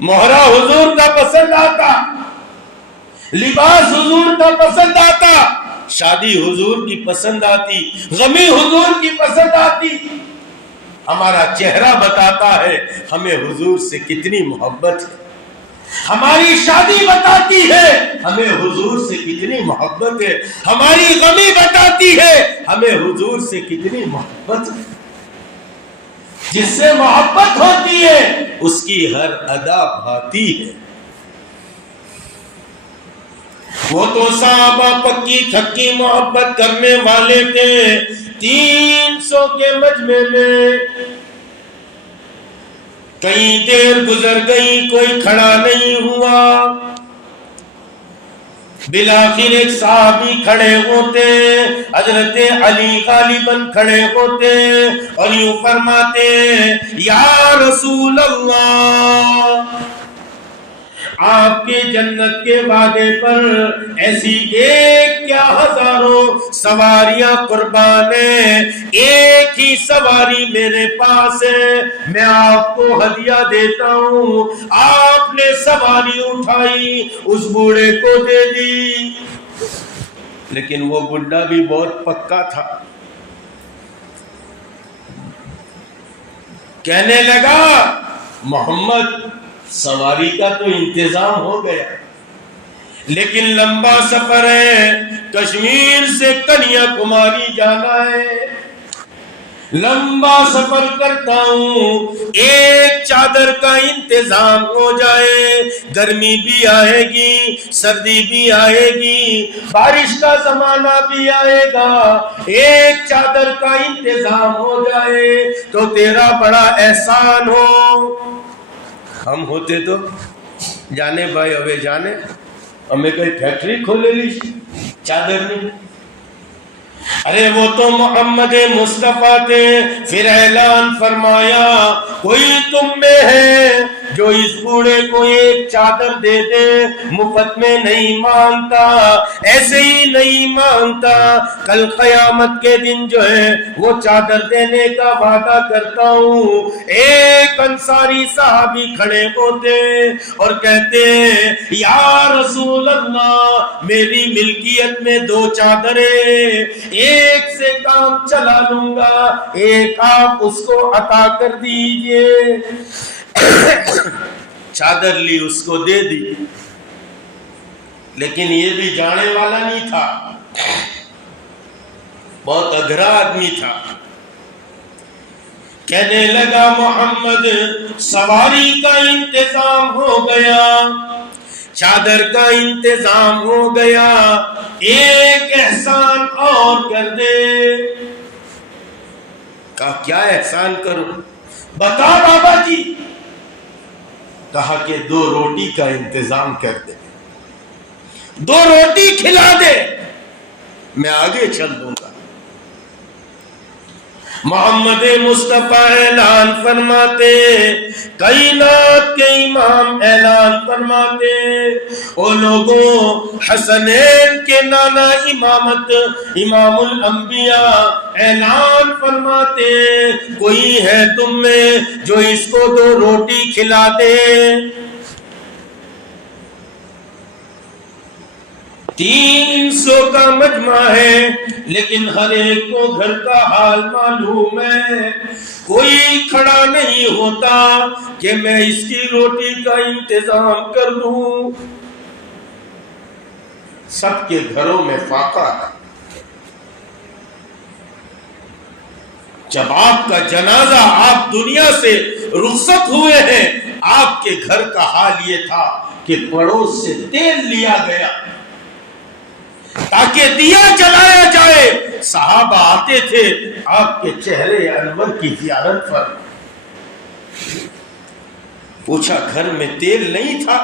مہرہ حضور کا پسند آتا، لباس حضور کا پسند آتا، شادی حضور کی پسند آتی، غمی حضور کی پسند آتی۔ ہمارا چہرہ بتاتا ہے ہمیں حضور سے کتنی محبت ہے، ہماری شادی بتاتی ہے ہمیں حضور سے کتنی محبت ہے، ہماری غمی بتاتی ہے ہمیں حضور سے کتنی محبت ہے۔ جس سے محبت ہوتی ہے اس کی ہر ادا بھاتی ہے۔ وہ تو صحابہ پکی تھکی محبت کرنے والے تھے۔ 300 کے مجمع میں کئی دیر گزر گئی، کوئی کھڑا نہیں ہوا۔ بالآخر ایک صحابی کھڑے ہوتے، حضرت علی غالباً کھڑے ہوتے اور یوں فرماتے یا رسول اللہ آپ کے جنت کے وعدے پر ایسی ایک کیا ہزاروں سواریاں قربان ہیں، ایک ہی سواری میرے پاس ہے، میں آپ کو ہدیہ دیتا ہوں۔ آپ نے سواری اٹھائی، اس بوڑھے کو دے دی، لیکن وہ بڈھا بھی بہت پکا تھا، کہنے لگا محمد سواری کا تو انتظام ہو گیا، لیکن لمبا سفر ہے، کشمیر سے کنیا کماری جانا ہے، لمبا سفر کرتا ہوں، ایک چادر کا انتظام ہو جائے، گرمی بھی آئے گی، سردی بھی آئے گی، بارش کا زمانہ بھی آئے گا، ایک چادر کا انتظام ہو جائے تو تیرا بڑا احسان ہو۔ ہم ہوتے تو جانے بھائی اوے جانے، ہمیں کوئی فیکٹری کھولے لی چادر نہیں، ارے وہ تو محمد مصطفیٰ تھے۔ پھر اعلان فرمایا کوئی تم میں ہے جو اس بوڑھے کو ایک چادر دے دے، مفت میں نہیں مانگتا، ایسے ہی نہیں مانگتا، کل قیامت کے دن جو ہے وہ چادر دینے کا وعدہ کرتا ہوں۔ ایک انصاری صحابی کھڑے ہوتے اور کہتے یا رسول اللہ میری ملکیت میں 2 چادریں، ایک سے کام چلا لوں گا، ایک آپ اس کو عطا کر دیجئے۔ چادر لی، اس کو دے دی، لیکن یہ بھی جانے والا نہیں تھا، بہت اگرا آدمی تھا، کہنے لگا محمد سواری کا انتظام ہو گیا، چادر کا انتظام ہو گیا، ایک احسان اور کر دے۔ کہا کیا احسان کروں؟ بتا بابا جی۔ کہا کہ 2 روٹی کا انتظام کر دے، 2 روٹی کھلا دے، میں آگے چل دوں گا۔ محمد مصطفیٰ اعلان فرماتے، کائنات کے امام اعلان فرماتے، او لوگوں حسنین کے نانا امامت امام الانبیاء اعلان فرماتے، کوئی ہے تم میں جو اس کو 2 روٹی کھلا دے۔ 300 کا مجمع ہے، لیکن ہر ایک کو گھر کا حال معلوم ہے، کوئی کھڑا نہیں ہوتا کہ میں اس کی روٹی کا انتظام کر دوں۔ سب کے گھروں میں فاقہ ہے۔ جب آپ کا جنازہ آپ دنیا سے رخصت ہوئے ہیں، آپ کے گھر کا حال یہ تھا کہ پڑوس سے تیل لیا گیا تاکہ دیا جلایا جائے۔ صحابہ آتے تھے آپ کے چہرے انور کی زیارت پر، پوچھا گھر میں تیل نہیں تھا؟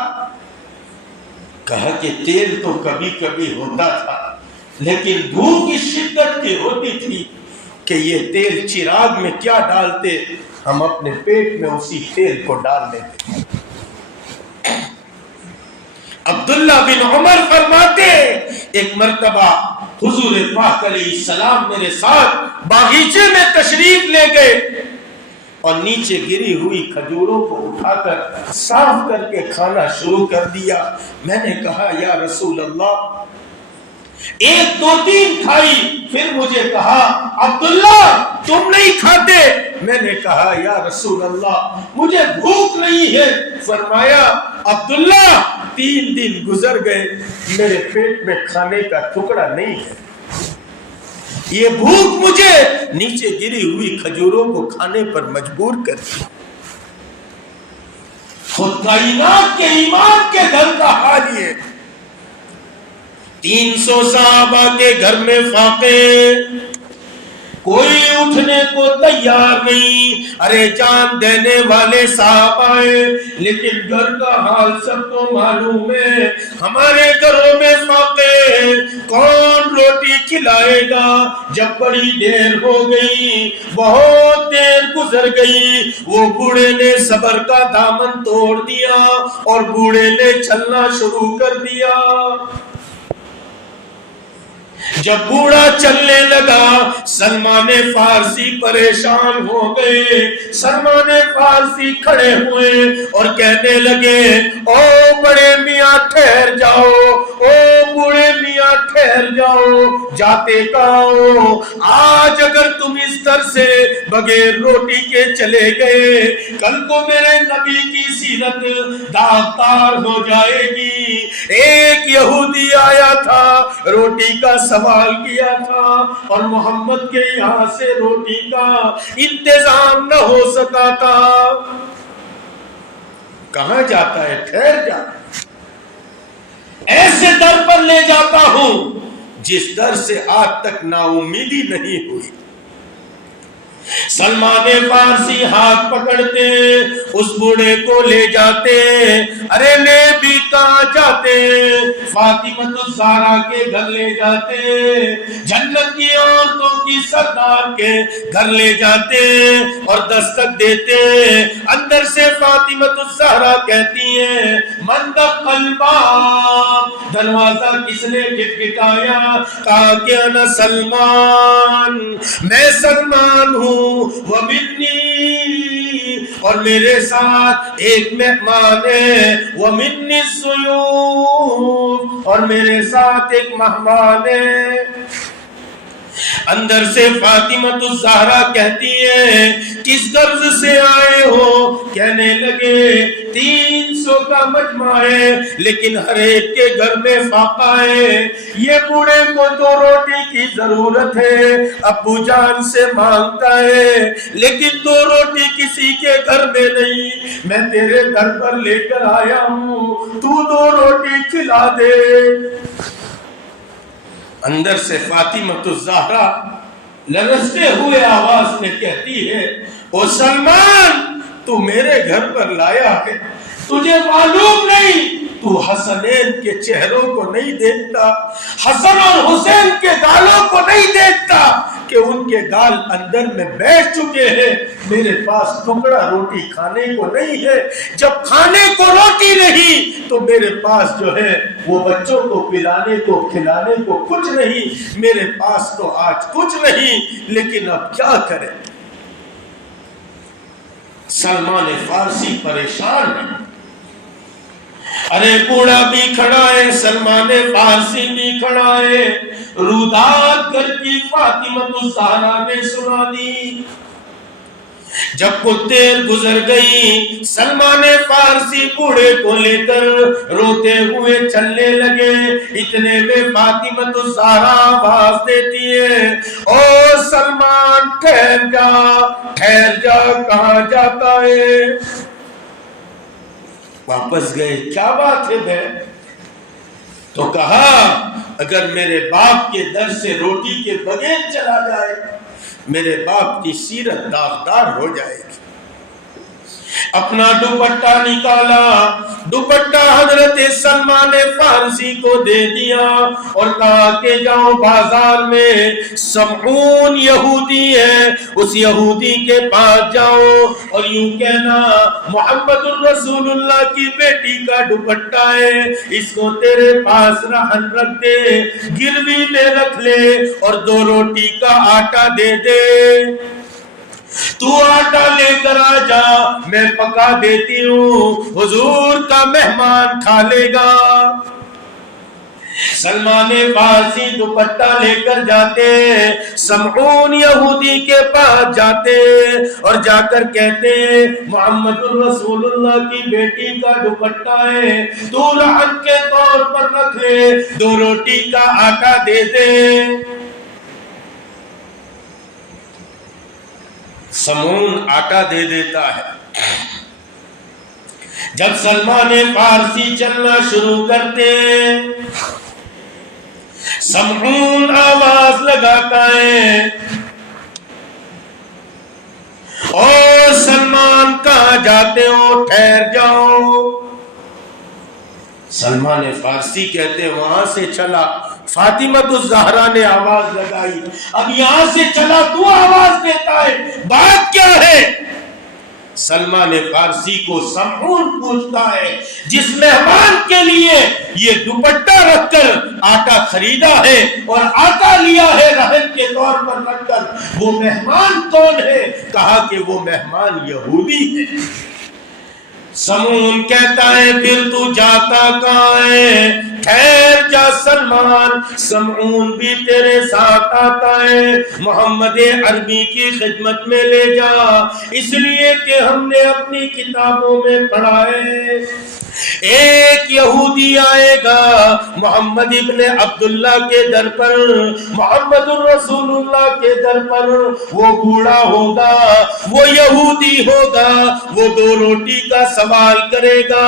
کہا کہ تیل تو کبھی کبھی ہوتا تھا، لیکن بھوک اس شدت کی ہوتی تھی کہ یہ تیل چراغ میں کیا ڈالتے، ہم اپنے پیٹ میں اسی تیل کو ڈال لیتے۔ عبداللہ بن عمر فرماتے ایک مرتبہ حضور پاک علیہ السلام میرے ساتھ باغیچے میں تشریف لے گئے اور نیچے گری ہوئی کھجوروں کو اٹھا کر صاف کر کے کھانا شروع کر دیا۔ میں نے کہا یا رسول اللہ، 1 2 3 کھائی، پھر مجھے کہا عبداللہ تم نہیں کھاتے؟ میں نے کہا یا رسول اللہ مجھے بھوک نہیں ہے۔ فرمایا عبداللہ 3 دن گزر گئے، میرے پیٹ میں کھانے کا ٹکڑا نہیں ہے، یہ بھوک مجھے نیچے گری ہوئی کھجوروں کو کھانے پر مجبور کر دی۔ خود کائنات کے امام کے گھر کا حال یہ، 300 صحابہ کے گھر میں فاقے، کوئی اٹھنے کو تیار نہیں، ارے جان دینے والے صاحب آئے، لیکن گھر کا حال سب کو معلوم ہے۔ ہمارے گھروں میں فاقے، کون روٹی کھلائے گا. جب بڑی دیر ہو گئی، بہت دیر گزر گئی، وہ بوڑھے نے صبر کا دامن توڑ دیا اور بوڑھے نے چلنا شروع کر دیا. جب بوڑھا چلنے لگا، سلمان فارسی پریشان ہو گئے. سلمان فارسی کھڑے ہوئے اور کہنے لگے، او بڑے میاں ٹھہر جاؤ، او بوڑھے میاں ٹھہر جاؤ، جاتے کہاں ہو؟ آج اگر تم اس طرح سے بغیر روٹی کے چلے گئے، کل کو میرے نبی کی سیرت داغدار ہو جائے گی. ایک یہودی آیا تھا، روٹی کا سوال کیا تھا اور محمد کے یہاں سے روٹی کا انتظام نہ ہو سکا تھا. کہاں جاتا ہے؟ ٹھہر جا. ایسے در پر لے جاتا ہوں جس در سے آج تک نا امیدی نہیں ہوئی. سلمان فارسی ہاتھ پکڑتے اس بوڑھے کو لے جاتے. ارے لے بھی کہاں جاتے؟ فاطمہ الزہرا کے گھر لے جاتے، جنت کی عورتوں کی سردار کے گھر لے جاتے اور دستک دیتے. اندر سے فاطمہ الزہرا کہتی ہیں، من دق الباب، دروازہ کس نے کھٹکھٹایا؟ کہا کہ انا سلمان، میں سلمان ہوں. ومنی، اور میرے ساتھ ایک مہمان ہے. ومنی الضیوف، اور میرے ساتھ ایک مہمان ہے. اندر سے فاطمہ الزہرا کہتی ہے، کس غرض سے آئے ہو؟ کہنے لگے 300 کا مجمع ہے لیکن ہر ایک کے گھر میں فاقہ ہے. یہ بوڑھے کو 2 روٹی کی ضرورت ہے، ابو جان سے مانگتا ہے لیکن 2 روٹی کسی کے گھر میں نہیں. میں تیرے گھر پر لے کر آیا ہوں، تو 2 روٹی کھلا دے. اندر سے فاطمہ الزہرا لرزتے ہوئے آواز میں کہتی ہے، او سلمان، تو میرے گھر پر لایا ہے، تجھے معلوم نہیں تو حسنین کے چہروں کو نہیں دیکھتا، حسن اور حسین کے گالوں کو نہیں دیکھتا کہ ان کے گال اندر میں بیٹھ چکے ہیں. میرے پاس ٹکڑا روٹی کھانے کو نہیں ہے. جب کھانے کو روٹی نہیں تو میرے پاس جو ہے وہ بچوں کو پلانے کو کھلانے کو کچھ نہیں. میرے پاس تو آج کچھ نہیں، لیکن اب کیا کریں؟ سلمان فارسی پریشان ہے. ارے بوڑھا بھی کھڑا ہے، سلمان فارسی بھی کھڑا ہے. رودات کر کی فاطمہ الزہرا نے سنا دی. جب کچھ دیر گزر گئی، سلمان فارسی بوڑھے کو لے کر روتے ہوئے چلنے لگے. اتنے میں فاطمہ الزہرا آواز دیتی ہے، او سلمان ٹھہر جا، ٹھہر جا، کہاں جاتا ہے؟ واپس گئے. کیا بات ہے بہن؟ تو کہا، اگر میرے باپ کے در سے روٹی کے بغیر چلا جائے، میرے باپ کی سیرت داغدار ہو جائے گی. اپنا دوپٹہ نکالا، دوپٹہ حضرت سلمان فارسی کو دے دیا اور کہا کہ جاؤ بازار میں سمعون یہودی ہے، اس یہودی کے پاس جاؤ اور یوں کہنا محمد الرسول اللہ کی بیٹی کا دوپٹہ ہے، اس کو تیرے پاس رہن رکھ دے، گروی میں رکھ لے اور 2 روٹی کا آٹا دے دے. تو آٹا لے کر آ جا، میں پکا دیتی ہوں، حضور کا مہمان کھا لے گا. سلمان فارسی دوپٹہ لے کر جاتے، سمعون یہودی کے پاس جاتے اور جا کر کہتے محمد الرسول اللہ کی بیٹی کا دوپٹہ ہے، تو رہن کے طور پر رکھ لے، 2 روٹی کا آٹا دے دے. سمعون آٹا دے دیتا ہے. جب سلمان فارسی چلنا شروع کرتے، سمعون آواز لگاتا ہے، او سلمان کہاں جاتے ہو؟ ٹھہر جاؤ. سلمان فارسی کہتے وہاں سے چلا فاطمہ الزہرا نے آواز لگائی، اب یہاں سے چلا تو آواز دیتا ہے، بات کیا ہے؟ سلمان فارسی کو سمعون پوچھتا ہے، جس مہمان کے لیے یہ دوپٹہ رکھ کر آٹا خریدا ہے اور آٹا لیا ہے رہن کے طور پر رکھ کر، وہ مہمان کون ہے؟ کہا کہ وہ مہمان یہودی ہے۔ سمعون کہتا ہے پھر تو جاتا کہاں ہے؟ ٹھہر جا سلمان، سمعون بھی تیرے ساتھ آتا ہے، محمد عربی کی خدمت میں لے جا، اس لیے کہ ہم نے اپنی کتابوں میں پڑھا ہے ایک یہودی آئے گا محمد ابن عبداللہ کے در پر، محمد الرسول اللہ کے در پر، وہ بوڑھا ہوگا، وہ یہودی ہوگا، وہ 2 روٹی کا سوال کرے گا،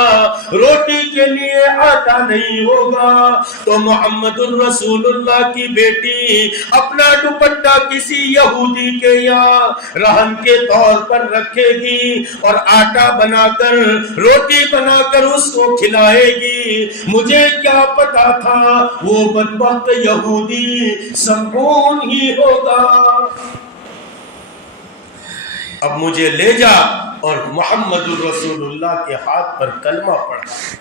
روٹی کے لیے آٹا نہیں ہوگا، تو محمد الرسول اللہ کی بیٹی اپنا دوپٹہ کسی یہودی کے یہاں رہن کے طور پر رکھے گی اور آٹا بنا کر، روٹی بنا کر اس کو کھلائے گی۔ مجھے کیا پتا تھا وہ بدبخت یہودی سمعون ہی ہوگا۔ اب مجھے لے جا اور محمد الرسول اللہ کے ہاتھ پر کلمہ پڑھا،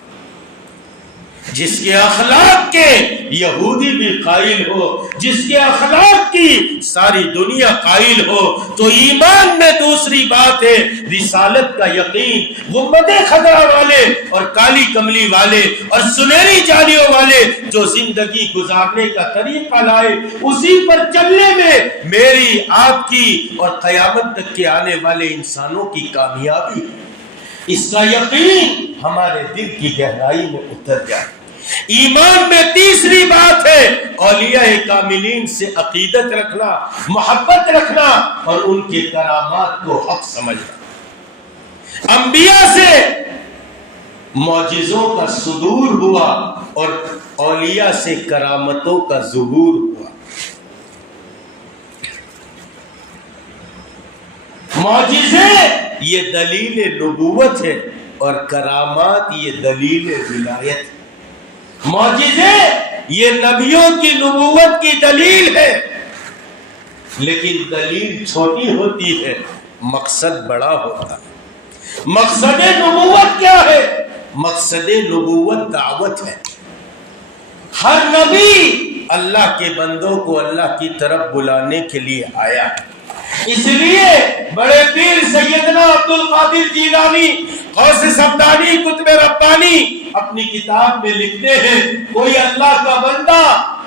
جس کے اخلاق کے یہودی بھی قائل ہو، جس کے اخلاق کی ساری دنیا قائل ہو، تو ایمان میں دوسری بات ہے رسالت کا یقین۔ غمد خضرا والے اور کالی کملی والے اور سنہری جالیوں والے جو زندگی گزارنے کا طریقہ لائے، اسی پر چلنے میں میری، آپ کی اور قیامت تک کے آنے والے انسانوں کی کامیابی ہے۔ اس کا یقین ہمارے دل کی گہرائی میں اتر جائے۔ ایمان میں تیسری بات ہے اولیاء کاملین سے عقیدت رکھنا، محبت رکھنا اور ان کے کرامات کو حق سمجھنا۔ انبیاء سے معجزوں کا صدور ہوا اور اولیاء سے کرامتوں کا ظہور ہوا۔ معجزے یہ دلیل نبوت ہے اور کرامات یہ دلیل ولایت ہے۔ معجزے یہ نبیوں کی نبوت کی دلیل ہے، لیکن دلیل چھوٹی ہوتی ہے، مقصد بڑا ہوتا ہے۔ مقصد نبوت کیا ہے؟ مقصد نبوت دعوت ہے۔ ہر نبی اللہ کے بندوں کو اللہ کی طرف بلانے کے لیے آیا ہے۔ اس لیے بڑے پیر سیدنا عبد القادر جیلانی، غوث صمدانی، قطب ربانی اپنی کتاب میں لکھتے ہیں، کوئی اللہ کا بندہ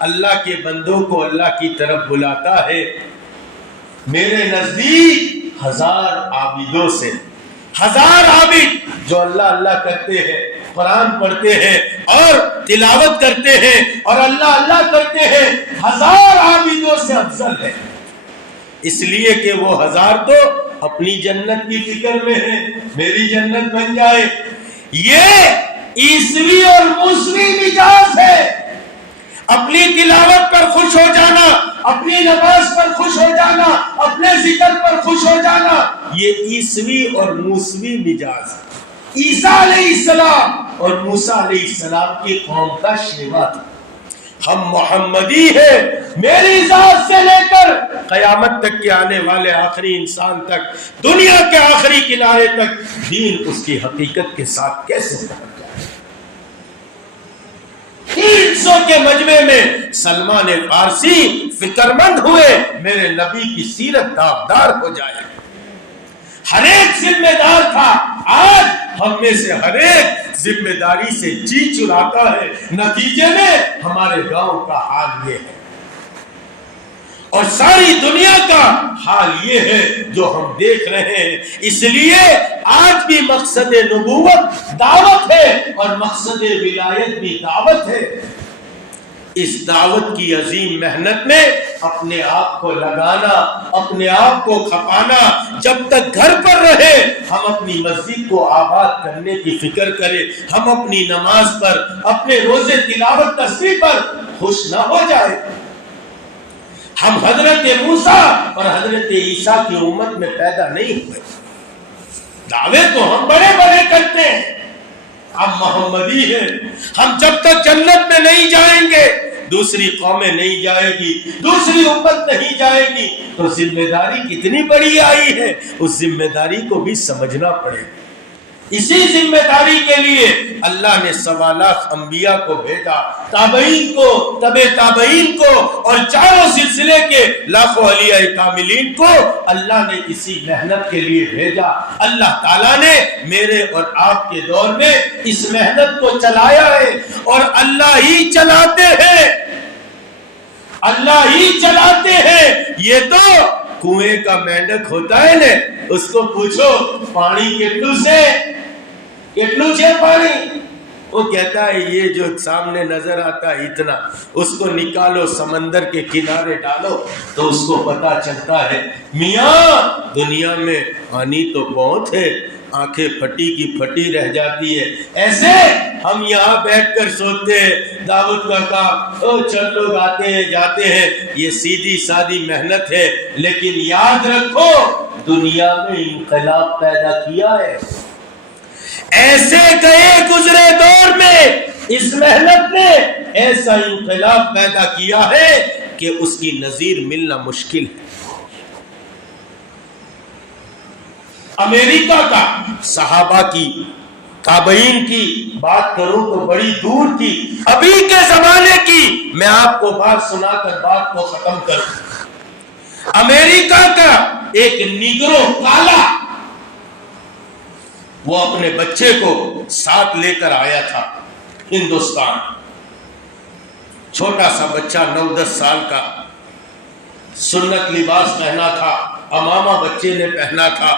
اللہ کے بندوں کو اللہ کی طرف بلاتا ہے، میرے نزدیک 1000 عابدوں سے، 1000 عابد جو اللہ اللہ کرتے ہیں، قرآن پڑھتے ہیں اور تلاوت کرتے ہیں اور اللہ اللہ کرتے ہیں، 1000 عابدوں سے افضل ہے۔ اس لیے کہ وہ 1000 تو اپنی جنت کی فکر میں ہے، میری جنت بن جائے۔ یہ عیسوی اور موسوی مزاج ہے، اپنی تلاوت پر خوش ہو جانا، اپنی نماز پر خوش ہو جانا، اپنے ذکر پر خوش ہو جانا، یہ عیسوی اور موسوی مزاج ہے۔ عیسیٰ علیہ السلام اور موسیٰ علیہ السلام کی قوم کا شیوا تھا۔ ہم محمدی ہیں، میری ذات سے لے کر قیامت تک کے آنے والے آخری انسان تک، دنیا کے آخری کنارے تک دین اس کی حقیقت کے ساتھ کیسے پہنچ جائے۔ 300 کے مجمع میں سلمان فارسی فکر مند ہوئے میرے نبی کی سیرت داغدار ہو جائے۔ ہر ایک ذمہ دار تھا، آج ہم میں سے ہر ایک ذمہ داری سے جی چراتا ہے۔ نتیجے میں ہمارے گاؤں کا حال یہ ہے اور ساری دنیا کا حال یہ ہے جو ہم دیکھ رہے ہیں۔ اس لیے آج بھی مقصد نبوت دعوت ہے اور مقصد ولایت بھی دعوت ہے۔ اس دعوت کی عظیم محنت میں اپنے آپ کو لگانا، اپنے آپ کو کھپانا، جب تک گھر پر رہے ہم اپنی مسجد کو آباد کرنے کی فکر کریں، ہم اپنی نماز پر، اپنے روزے تلاوت تسبیح پر خوش نہ ہو جائے۔ ہم حضرت موسیٰ اور حضرت عیسیٰ کی امت میں پیدا نہیں ہوئے، دعوے تو ہم بڑے بڑے کرتے ہیں، ہم محمدی ہیں۔ ہم جب تک جنت میں نہیں جائیں گے، دوسری قومیں نہیں جائے گی، دوسری امت نہیں جائے گی، تو ذمہ داری کتنی بڑی آئی ہے، اس ذمہ داری کو بھی سمجھنا پڑے گا۔ اسی ذمہ داری کے لیے اللہ نے 1.25 لاکھ انبیاء کو بھیجا، تابعین کو، تبع تابعین کو، اور چاروں سلسلے کے لاکھوں اولیاء کاملین کو اللہ نے اسی محنت کے لیے بھیجا۔ اللہ تعالیٰ نے میرے اور آپ کے دور میں اس محنت کو چلایا ہے، اور اللہ ہی چلاتے ہیں، اللہ ہی چلاتے ہیں۔ یہ تو کنویں کا مینڈک ہوتا ہے نا، اس کو پوچھو پانی کتنو سے پانی، وہ کہتا ہے یہ جو سامنے نظر آتا ہے اتنا، اس کو نکالو سمندر کے کنارے ڈالو تو اس کو پتا چلتا ہے میاں دنیا میں پانی تو بہت ہے، آنکھیں پھٹی کی پھٹی رہ جاتی ہے۔ ایسے ہم یہاں بیٹھ کر سوچتے ہیں دعوت کا کام، چل لوگ آتے ہیں جاتے ہیں، یہ سیدھی سادی محنت ہے، لیکن یاد رکھو دنیا میں انقلاب پیدا کیا ہے۔ ایسے گئے گزرے دور میں اس محنت نے ایسا انقلاب پیدا کیا ہے کہ اس کی نظیر ملنا مشکل ہے۔ امریکہ کا صحابہ کی، تابعین کی بات کروں تو بڑی دور کی، ابھی کے زمانے کی میں آپ کو بات سنا کر بات کو ختم کروں۔ امریکہ کا ایک نیگرو کالا، وہ اپنے بچے کو ساتھ لے کر آیا تھا ہندوستان، چھوٹا سا بچہ 9-10 سال کا، سنت لباس پہنا تھا، امامہ بچے نے پہنا تھا۔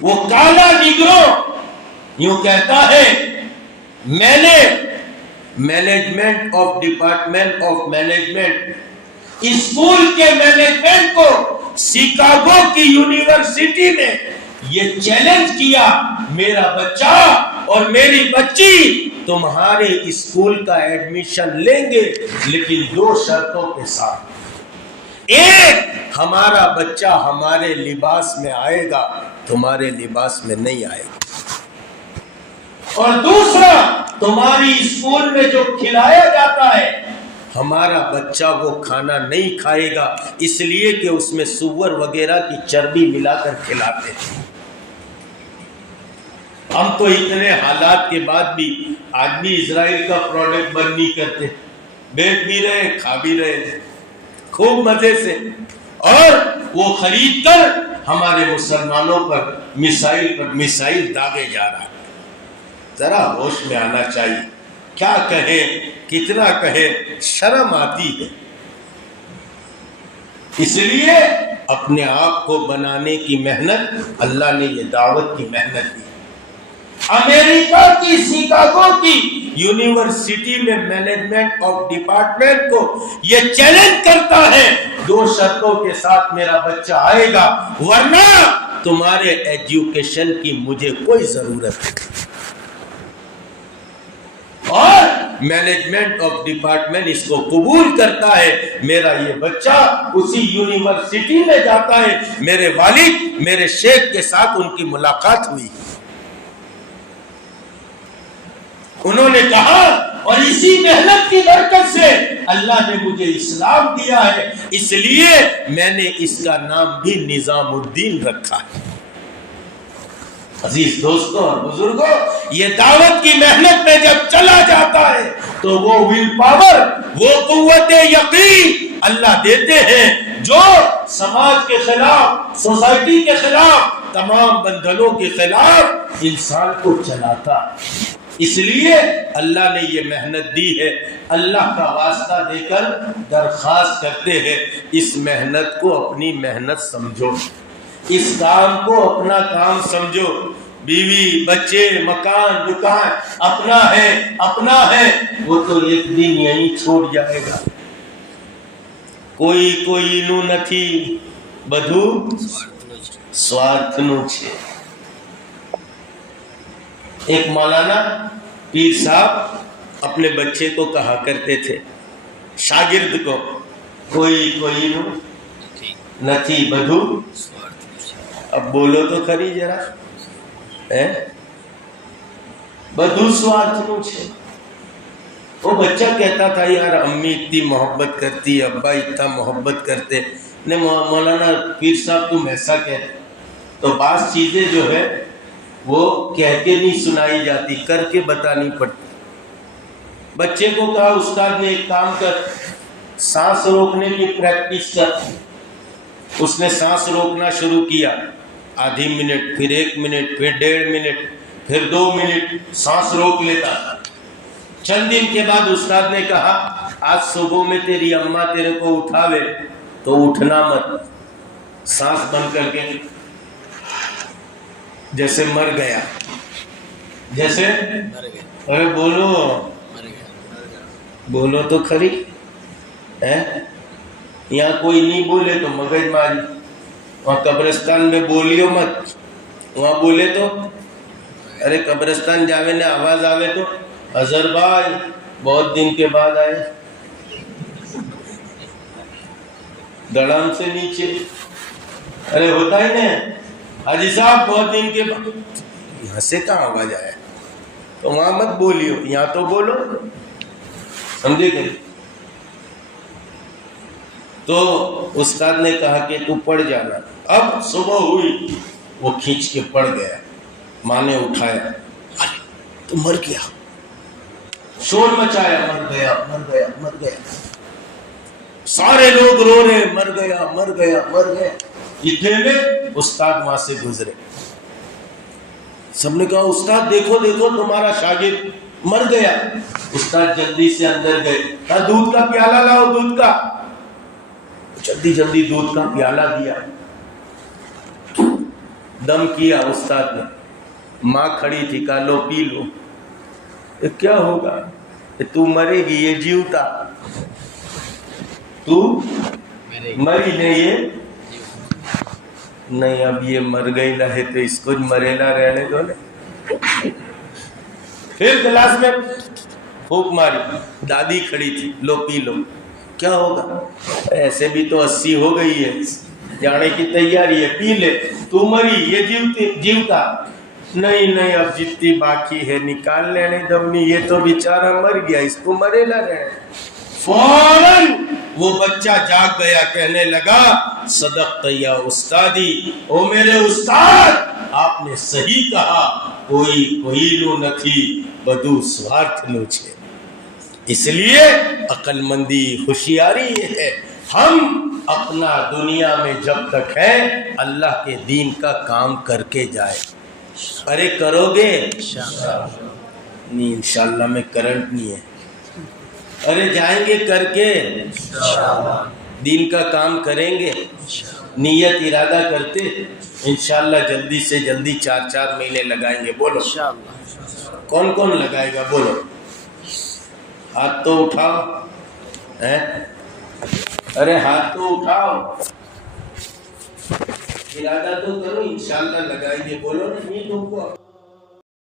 وہ کالا نیگرو یوں کہتا ہے میں نے management of department of management school کے مینجمنٹ کو شکاگو کی یونیورسٹی میں یہ چیلنج کیا، میرا بچہ اور میری بچی تمہارے اسکول کا ایڈمیشن لیں گے لیکن 2 شرطوں کے ساتھ۔ ایک، ہمارا بچہ ہمارے لباس میں آئے گا، تمہارے لباس میں نہیں آئے گا، اور دوسرا تمہاری اسکول میں جو کھلایا جاتا ہے ہمارا بچہ وہ کھانا نہیں کھائے گا، اس لیے کہ اس میں سور وغیرہ کی چربی ملا کر کھلاتے ہیں۔ ہم تو اتنے حالات کے بعد بھی آدمی اسرائیل کا پروڈکٹ بند نہیں کرتے، بیچ بھی رہے کھا بھی رہے خوب مزے سے، اور وہ خرید کر ہمارے مسلمانوں پر میسائل داغے جا رہا ہے۔ ذرا ہوش میں آنا چاہیے، کیا کہیں کتنا کہیں، شرم آتی ہے۔ اس لیے اپنے آپ کو بنانے کی محنت، اللہ نے یہ دعوت کی محنت دی۔ امریکہ کی شکاگو کی یونیورسٹی میں مینجمنٹ آف ڈپارٹمنٹ کو یہ چیلنج کرتا ہے 2 شرطوں کے ساتھ میرا بچہ آئے گا، ورنہ تمہارے ایجوکیشن کی مجھے کوئی ضرورت نہیں۔ اور مینجمنٹ آف ڈپارٹمنٹ اس کو قبول کرتا ہے، میرا یہ بچہ اسی یونیورسٹی میں جاتا ہے۔ میرے والد میرے شیخ کے ساتھ ان کی ملاقات ہوئی، انہوں نے کہا اور اسی محنت کی برکت سے اللہ نے مجھے اسلام دیا ہے، اس لیے میں نے اس کا نام بھی نظام الدین رکھا ہے۔ عزیز دوستوں اور بزرگوں، یہ دعوت کی محنت میں جب چلا جاتا ہے تو وہ ول پاور، وہ قوت یقین اللہ دیتے ہیں جو سماج کے خلاف، سوسائٹی کے خلاف، تمام بندھنوں کے خلاف انسان کو چلاتا ہے۔ اس لیے اللہ نے یہ محنت دی ہے، اللہ کا واسطہ دے کر درخواست کرتے ہیں اس محنت کو اپنی محنت سمجھو، اس کام کو اپنا کام سمجھو۔ بیوی بچے مکان دکان اپنا ہے، وہ تو ایک دن یہیں چھوڑ جائے گا۔ کوئی نو نتھی بدھو سوارتھنو چھے۔ ایک مولانا پیر صاحب اپنے بچے کو کہا کرتے تھے، شاگرد کو، کوئی نو نتھی بدھو، اب بولو تو کری ذرا، بدھو سوارتھنو چھے۔ وہ بچہ کہتا تھا یار امی اتنی محبت کرتی، ابا اتنا محبت کرتے، نے مولانا پیر صاحب تم ایسا کہتے. تو بعض چیزیں جو ہے وہ کہہ کے نہیں سنائی جاتی، کر کے بتانی پڑتی. بچے کو کہا استاد نے ایک کام کر، سانس روکنے کی پریکٹس کر. اس نے سانس روکنا شروع کیا، آدھی منٹ، پھر 1 منٹ، پھر 1.5 منٹ، پھر 2 منٹ سانس روک لیتا. چند دن کے بعد استاد نے کہا آج صبح میں تیری اماں تیرے کو اٹھاوے تو اٹھنا مت، سانس بند کر کے جیسے مر گیا، جیسے ارے بولو تو کھری ہے. یہاں کوئی نہیں بولے تو مغز ماری، وہاں قبرستان میں بولیو مت، وہاں بولے تو ارے قبرستان جاوے نے آواز آوے تو اظہر بھائی بہت دن کے بعد آئے، دڑام سے نیچے، ارے ہوتا ہی نہیں حاجی صاحب بہت دن کے بعد، یہاں سے کہاں آواز آیا، تو وہاں مت بولیو، یہاں تو بولو، سمجھے کہ. تو استاد نے کہا کہ تو پڑھ جانا. اب صبح ہوئی، وہ کھینچ کے پڑھ گیا. ماں نے اٹھایا، ارے تو مر گیا، شور مچایا، مر گیا مر گیا مر گیا. سارے لوگ رو رہے، مر گیا مر گیا مر گیا. اتنے میں استاد وہاں سے گزرے. سب نے کہا استاد دیکھو دیکھو تمہارا شاگرد مر گیا. استاد جلدی سے اندر گئے، کہا دودھ کا پیالہ لاؤ، دودھ کا. جلدی جلدی دودھ کا پیالہ دیا، دم کیا استاد نے. ماں کھڑی تھی، کہا لو پی لو. کیا ہوگا، تو مرے گی، یہ جیوتا، تو مری نہیں، یہ نہیں، اب یہ مر گئی نہ ہے تو اس کو مرے نہ رہنے دو. پھر گلاس میں پھونک ماری. دادی کھڑی تھی، لو پی لو. کیا ہوگا، ایسے بھی تو 80 ہو گئی ہے، جانے کی تیاری ہے، پی لے. تو مری، یہ جیوتا نہیں نہیں، اب جتنی باقی ہے نکال لینے دونی، یہ تو بیچارہ مر گیا، اس کو مرے نہ رہے. فوراً وہ بچہ جاگ گیا، کہنے لگا صدقت یا استادی، او میرے استاد آپ نے صحیح کہا، کوئی کوئلو نتھی بدو سوارتھ نو چھے. اس لیے عقل مندی ہوشیاری یہ ہے، ہم اپنا دنیا میں جب تک ہے اللہ کے دین کا کام کر کے جائے. ارے کرو گے نہیں، انشاءاللہ میں کرنٹ نہیں ہے. ارے جائیں گے کر کے دین کا کام کریں گے، نیت ارادہ کرتے انشاءاللہ جلدی سے جلدی 4 مہینے لگائیں گے. بولو کون کون لگائے گا، بولو ہاتھ تو اٹھاؤ. ارے ہاتھ تو اٹھاؤ، ارادہ تو کرو، انشاءاللہ لگائیں گے. بولو نہیں تم کو